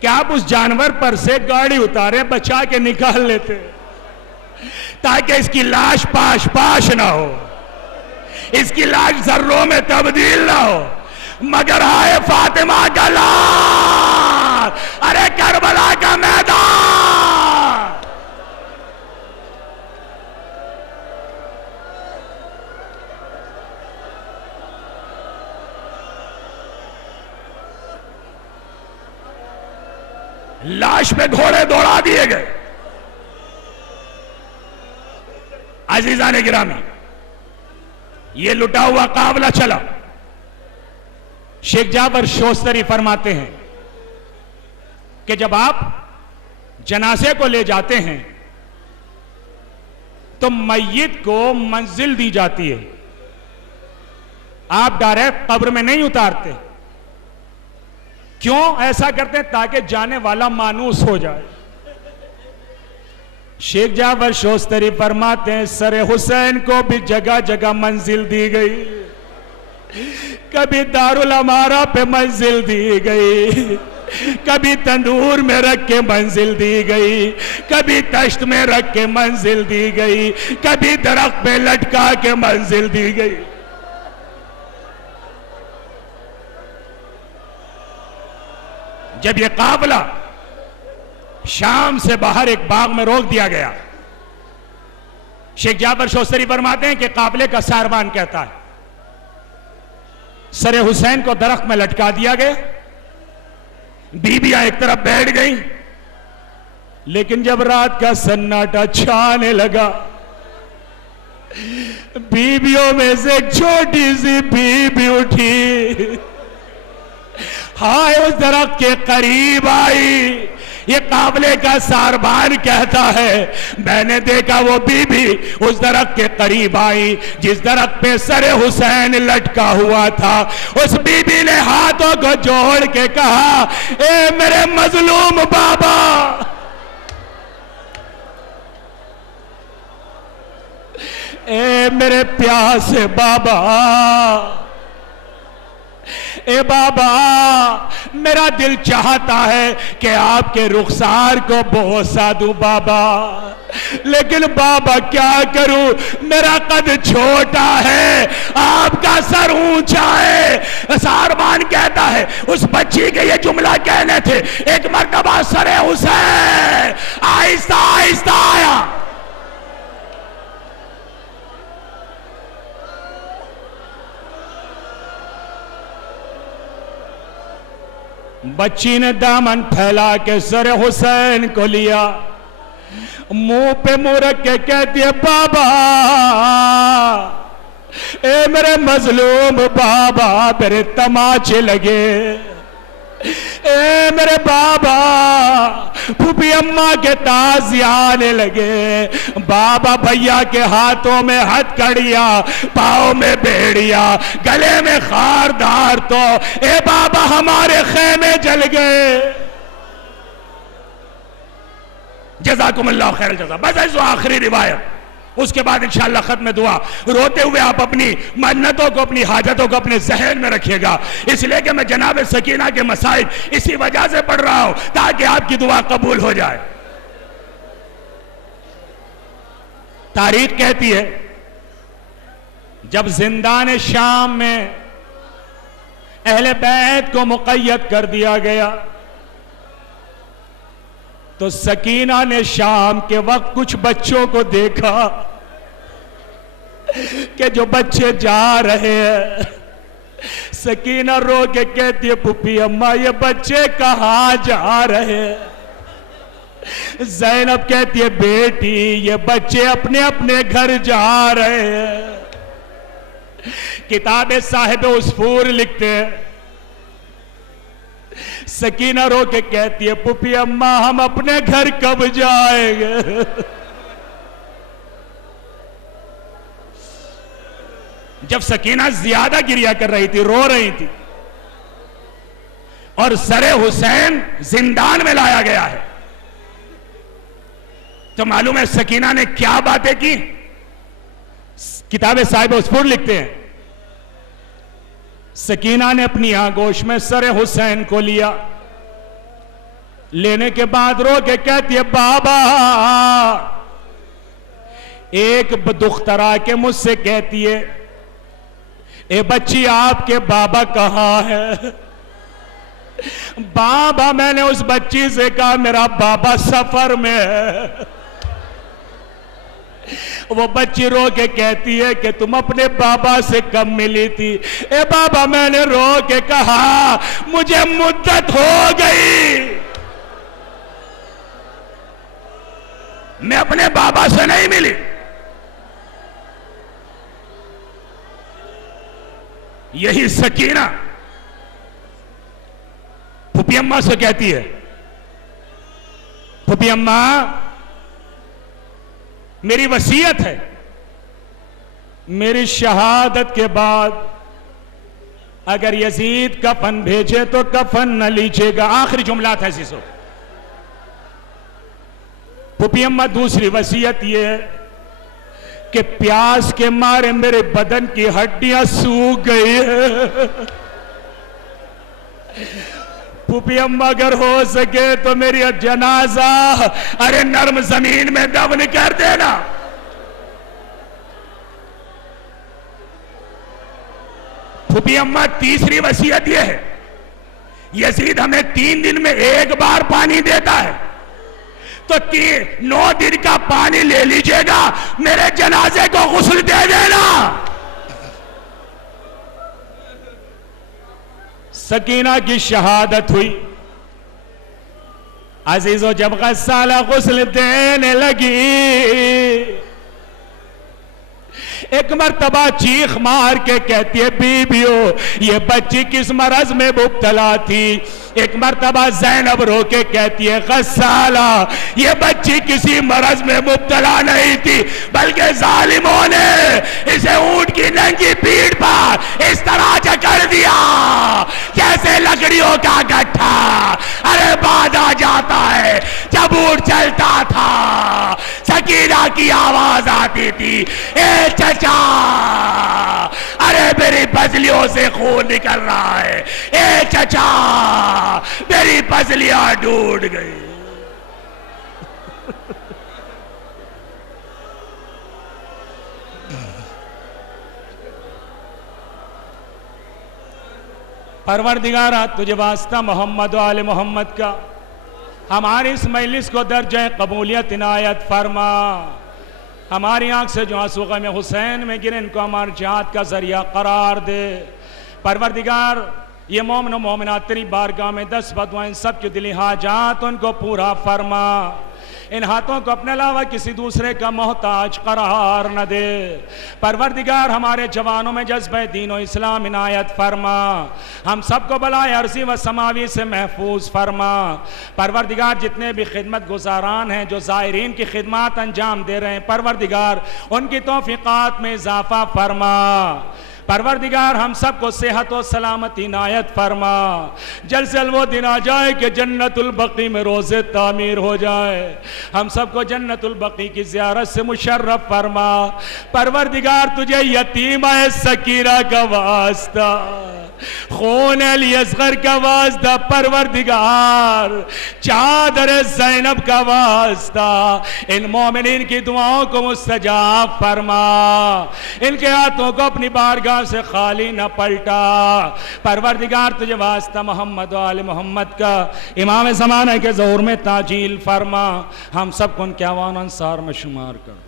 کہ آپ اس جانور پر سے گاڑی اتارے بچا کے نکال لیتے تاکہ اس کی لاش پاش پاش نہ ہو, اس کی لاش ذروں میں تبدیل نہ ہو. مگر آئے فاطمہ کا لاش, ارے کربلا کا میدان, لاش پہ گھوڑے دوڑا دیے گئے. عزیزان گرامی یہ لٹا ہوا قافلہ چلا. شیخ جعفر شوستری فرماتے ہیں کہ جب آپ جنازے کو لے جاتے ہیں تو میت کو منزل دی جاتی ہے, آپ ڈائریکٹ قبر میں نہیں اتارتے. کیوں ایسا کرتے ہیں؟ تاکہ جانے والا مانوس ہو جائے. شیخ جعفر شوستری فرماتے ہیں سر حسین کو بھی جگہ جگہ منزل دی گئی, کبھی دارالامارہ پہ منزل دی گئی, کبھی تندور میں رکھ کے منزل دی گئی, کبھی تشت میں رکھ کے منزل دی گئی, کبھی درخت پہ لٹکا کے منزل دی گئی. جب یہ قافلہ شام سے باہر ایک باغ میں روک دیا گیا, شیخ جعفر شوستری فرماتے ہیں کہ قافلے کا ساربان کہتا ہے سر حسین کو درخت میں لٹکا دیا گیا, بیویاں ایک طرف بیٹھ گئیں, لیکن جب رات کا سناٹا چھانے لگا بیویوں میں سے ایک چھوٹی سی بیوی اٹھی, ہائے اس درخت کے قریب آئی. یہ قافلے کا ساربان کہتا ہے میں نے دیکھا وہ بی بی اس درخت کے قریب آئی جس درخت پہ سر حسین لٹکا ہوا تھا. اس بی بی نے ہاتھوں کو جوڑ کے کہا اے میرے مظلوم بابا, اے میرے پیاسے بابا, اے بابا میرا دل چاہتا ہے کہ آپ کے رخسار کو بوسہ دوں بابا, لیکن بابا کیا کروں, میرا قد چھوٹا ہے, آپ کا سر اونچا ہے. ساربان کہتا ہے اس بچی کے یہ جملہ کہنے تھے. ایک مرتبہ سر حسین آہستہ آہستہ آیا, بچی نے دامن پھیلا کے سر حسین کو لیا, منہ پہ منہ رکھ کے کہتی ہے بابا, اے میرے مظلوم بابا میرے تماچے لگے, اے میرے بابا پھوپھی اماں کے تازیے آنے لگے, بابا بھیا کے ہاتھوں میں ہتھکڑیاں, پاؤں میں بیڑیاں, گلے میں خاردار, تو اے بابا ہمارے خیمے جل گئے. جزاکم اللہ خیر الجزا. بس ایسو آخری روایت, اس کے بعد انشاءاللہ ختم دعا. روتے ہوئے آپ اپنی منتوں کو, اپنی حاجتوں کو اپنے ذہن میں رکھیے گا, اس لیے کہ میں جناب سکینہ کے مسائل اسی وجہ سے پڑھ رہا ہوں تاکہ آپ کی دعا قبول ہو جائے. تاریخ کہتی ہے جب زندان شام میں اہل بیت کو مقید کر دیا گیا. تو سکینہ نے شام کے وقت کچھ بچوں کو دیکھا کہ جو بچے جا رہے ہیں. سکینہ رو کے کہتی ہے پھوپھی اماں یہ بچے کہاں جا رہے ہیں؟ زینب کہتی ہے بیٹی یہ بچے اپنے اپنے گھر جا رہے ہیں. کتاب صاحب عصفور لکھتے ہیں سکینہ رو کے کہتی ہے پھوپھی اماں ہم اپنے گھر کب جائیں گے؟ جب سکینہ زیادہ گریہ کر رہی تھی، رو رہی تھی، اور سر حسین زندان میں لایا گیا ہے، تو معلوم ہے سکینہ نے کیا باتیں کی؟ کتاب صاحب عصفور لکھتے ہیں سکینہ نے اپنی آغوش میں سر حسین کو لیا. لینے کے بعد رو کے کہتی ہے بابا. ایک دختر آ کے مجھ سے کہتی ہے اے بچی آپ کے بابا کہاں ہے؟ بابا میں نے اس بچی سے کہا میرا بابا سفر میں ہے. وہ بچی رو کے کہتی ہے کہ تم اپنے بابا سے کب ملی تھی؟ اے بابا میں نے رو کے کہا مجھے مدت ہو گئی، میں اپنے بابا سے نہیں ملی. یہی سکینہ پھوپھی اماں سے کہتی ہے پھوپھی اماں میری وصیت ہے میری شہادت کے بعد اگر یزید کفن بھیجے تو کفن نہ لیجیے گا. آخری جملات ہے عزیزو. پھوپھی اماں دوسری وصیت یہ ہے کہ پیاس کے مارے میرے بدن کی ہڈیاں سوکھ گئی ہیں. پھوپھی اماں اگر ہو سکے تو میری جنازہ ارے نرم زمین میں دفن کر دینا. پھوپھی اماں تیسری وصیت یہ ہے یزید ہمیں 3 دن میں ایک بار پانی دیتا ہے تو 9 دن کا پانی لے لیجئے گا، میرے جنازے کو غسل دے دینا. سکینہ کی شہادت ہوئی. عزیزو جب غسالہ غسل دینے لگی ایک مرتبہ چیخ مار کے کہتی ہے بیبیو یہ بچی کس مرض میں مبتلا تھی؟ ایک مرتبہ زینب رو کے کہتی ہے غسالہ یہ بچی کسی مرض میں مبتلا نہیں تھی بلکہ ظالموں نے اسے اونٹ کی ننگی پیٹھ پر اس طرح جکڑ دیا جیسے لکڑیوں کا گٹھا. ارے بعد آ جاتا ہے جب اونٹ چلتا تھا سکینہ کی آواز آتی تھی اے چچا ارے میری پسلیوں سے خون نکل رہا ہے، اے چچا میری پسلیاں ڈوب گئی. پروردگارہ تجھے واسطہ محمد و آل محمد کا ہماری اس مجلس کو درجہ قبولیت عنایت فرما. ہماری آنکھ سے جو آنسو غم حسین میں گرے ان کو ہماری جہاد کا ذریعہ قرار دے. پروردگار یہ مومن و مومنات تیری بارگاہ میں 10 بدوائیں سب کی دلی حاجات ان کو پورا فرما. ان ہاتھوں کو اپنے علاوہ کسی دوسرے کا محتاج قرار نہ دے. پروردگار ہمارے جوانوں میں جذبہ دین و اسلام عنایت فرما. ہم سب کو بلائے عرضی و سماوی سے محفوظ فرما. پروردگار جتنے بھی خدمت گزاران ہیں جو زائرین کی خدمات انجام دے رہے ہیں پروردگار ان کی توفیقات میں اضافہ فرما. پروردگار ہم سب کو صحت و سلامتی عنایت فرما. جلد سے جلد وہ دن آ جائے کہ جنت البقیع میں روزے تعمیر ہو جائے. ہم سب کو جنت البقیع کی زیارت سے مشرف فرما. پروردگار تجھے یتیمہ سکینہ کا واسطہ خون علی اصغر کا واسطہ پروردگار، چادر زینب کا واسطہ ان مومنین کی دعاؤں کو مستجاب فرما، ان کے ہاتھوں کو اپنی بارگاہ سے خالی نہ پلٹا۔ پروردگار تجھے واسطہ محمد و آل محمد کا امام زمانہ کے ظہور میں تعجیل فرما، ہم سب کو ان کے اعوان انصار میں شمار کر۔